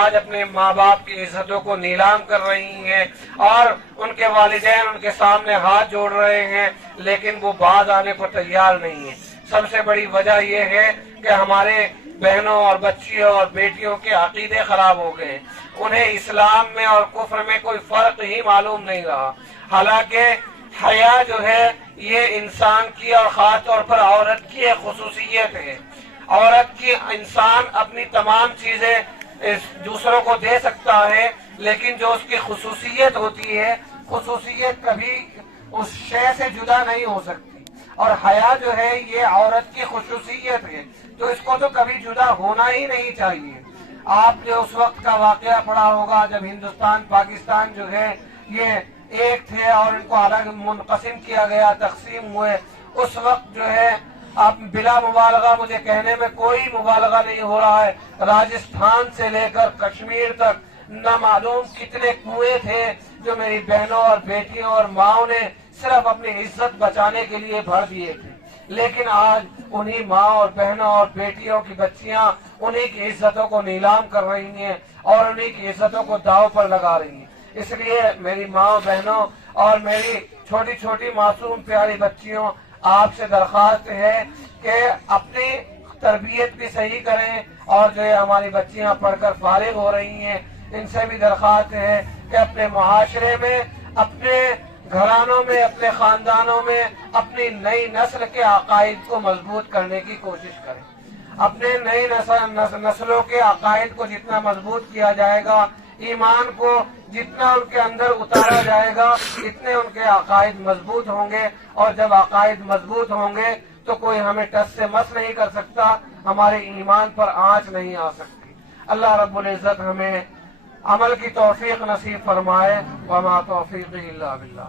آج اپنے ماں باپ کی عزتوں کو نیلام کر رہی ہیں اور ان کے والدین ان کے سامنے ہاتھ جوڑ رہے ہیں، لیکن وہ باز آنے کو تیار نہیں ہیں۔ سب سے بڑی وجہ یہ ہے کہ ہمارے بہنوں اور بچیوں اور بیٹیوں کے عقیدے خراب ہو گئے، انہیں اسلام میں اور کفر میں کوئی فرق ہی معلوم نہیں رہا۔ حالانکہ حیا جو ہے یہ انسان کی اور خاص طور پر عورت کی ایک خصوصیت ہے۔ عورت کی انسان اپنی تمام چیزیں دوسروں کو دے سکتا ہے، لیکن جو اس کی خصوصیت ہوتی ہے خصوصیت کبھی اس شے سے جدا نہیں ہو سکتی، اور حیا جو ہے یہ عورت کی خصوصیت ہے، تو اس کو تو کبھی جدا ہونا ہی نہیں چاہیے۔ آپ نے اس وقت کا واقعہ پڑھا ہوگا جب ہندوستان پاکستان جو ہے یہ ایک تھے اور ان کو الگ منقسم کیا گیا، تقسیم ہوئے، اس وقت جو ہے اب بلا مبالغہ مجھے کہنے میں کوئی مبالغہ نہیں ہو رہا ہے، راجستھان سے لے کر کشمیر تک نہ معلوم کتنے کنویں تھے جو میری بہنوں اور بیٹیوں اور ماؤں نے صرف اپنی عزت بچانے کے لیے بھر دیے تھے، لیکن آج انہی ماں اور بہنوں اور بیٹیوں کی بچیاں انہی کی عزتوں کو نیلام کر رہی ہیں اور انہی کی عزتوں کو داؤ پر لگا رہی ہیں۔ اس لیے میری ماں بہنوں اور میری چھوٹی چھوٹی معصوم پیاری بچیوں، آپ سے درخواست ہے کہ اپنی تربیت بھی صحیح کریں، اور جو ہماری بچیاں پڑھ کر فارغ ہو رہی ہیں ان سے بھی درخواست ہے کہ اپنے معاشرے میں، اپنے گھرانوں میں، اپنے خاندانوں میں اپنی نئی نسل کے عقائد کو مضبوط کرنے کی کوشش کریں۔ اپنے نئی نسلوں کے عقائد کو جتنا مضبوط کیا جائے گا، ایمان کو جتنا ان کے اندر اتارا جائے گا، اتنے ان کے عقائد مضبوط ہوں گے، اور جب عقائد مضبوط ہوں گے تو کوئی ہمیں ٹس سے مس نہیں کر سکتا، ہمارے ایمان پر آنچ نہیں آ سکتی۔ اللہ رب العزت ہمیں عمل کی توفیق نصیب فرمائے، وما توفیقی الا باللہ۔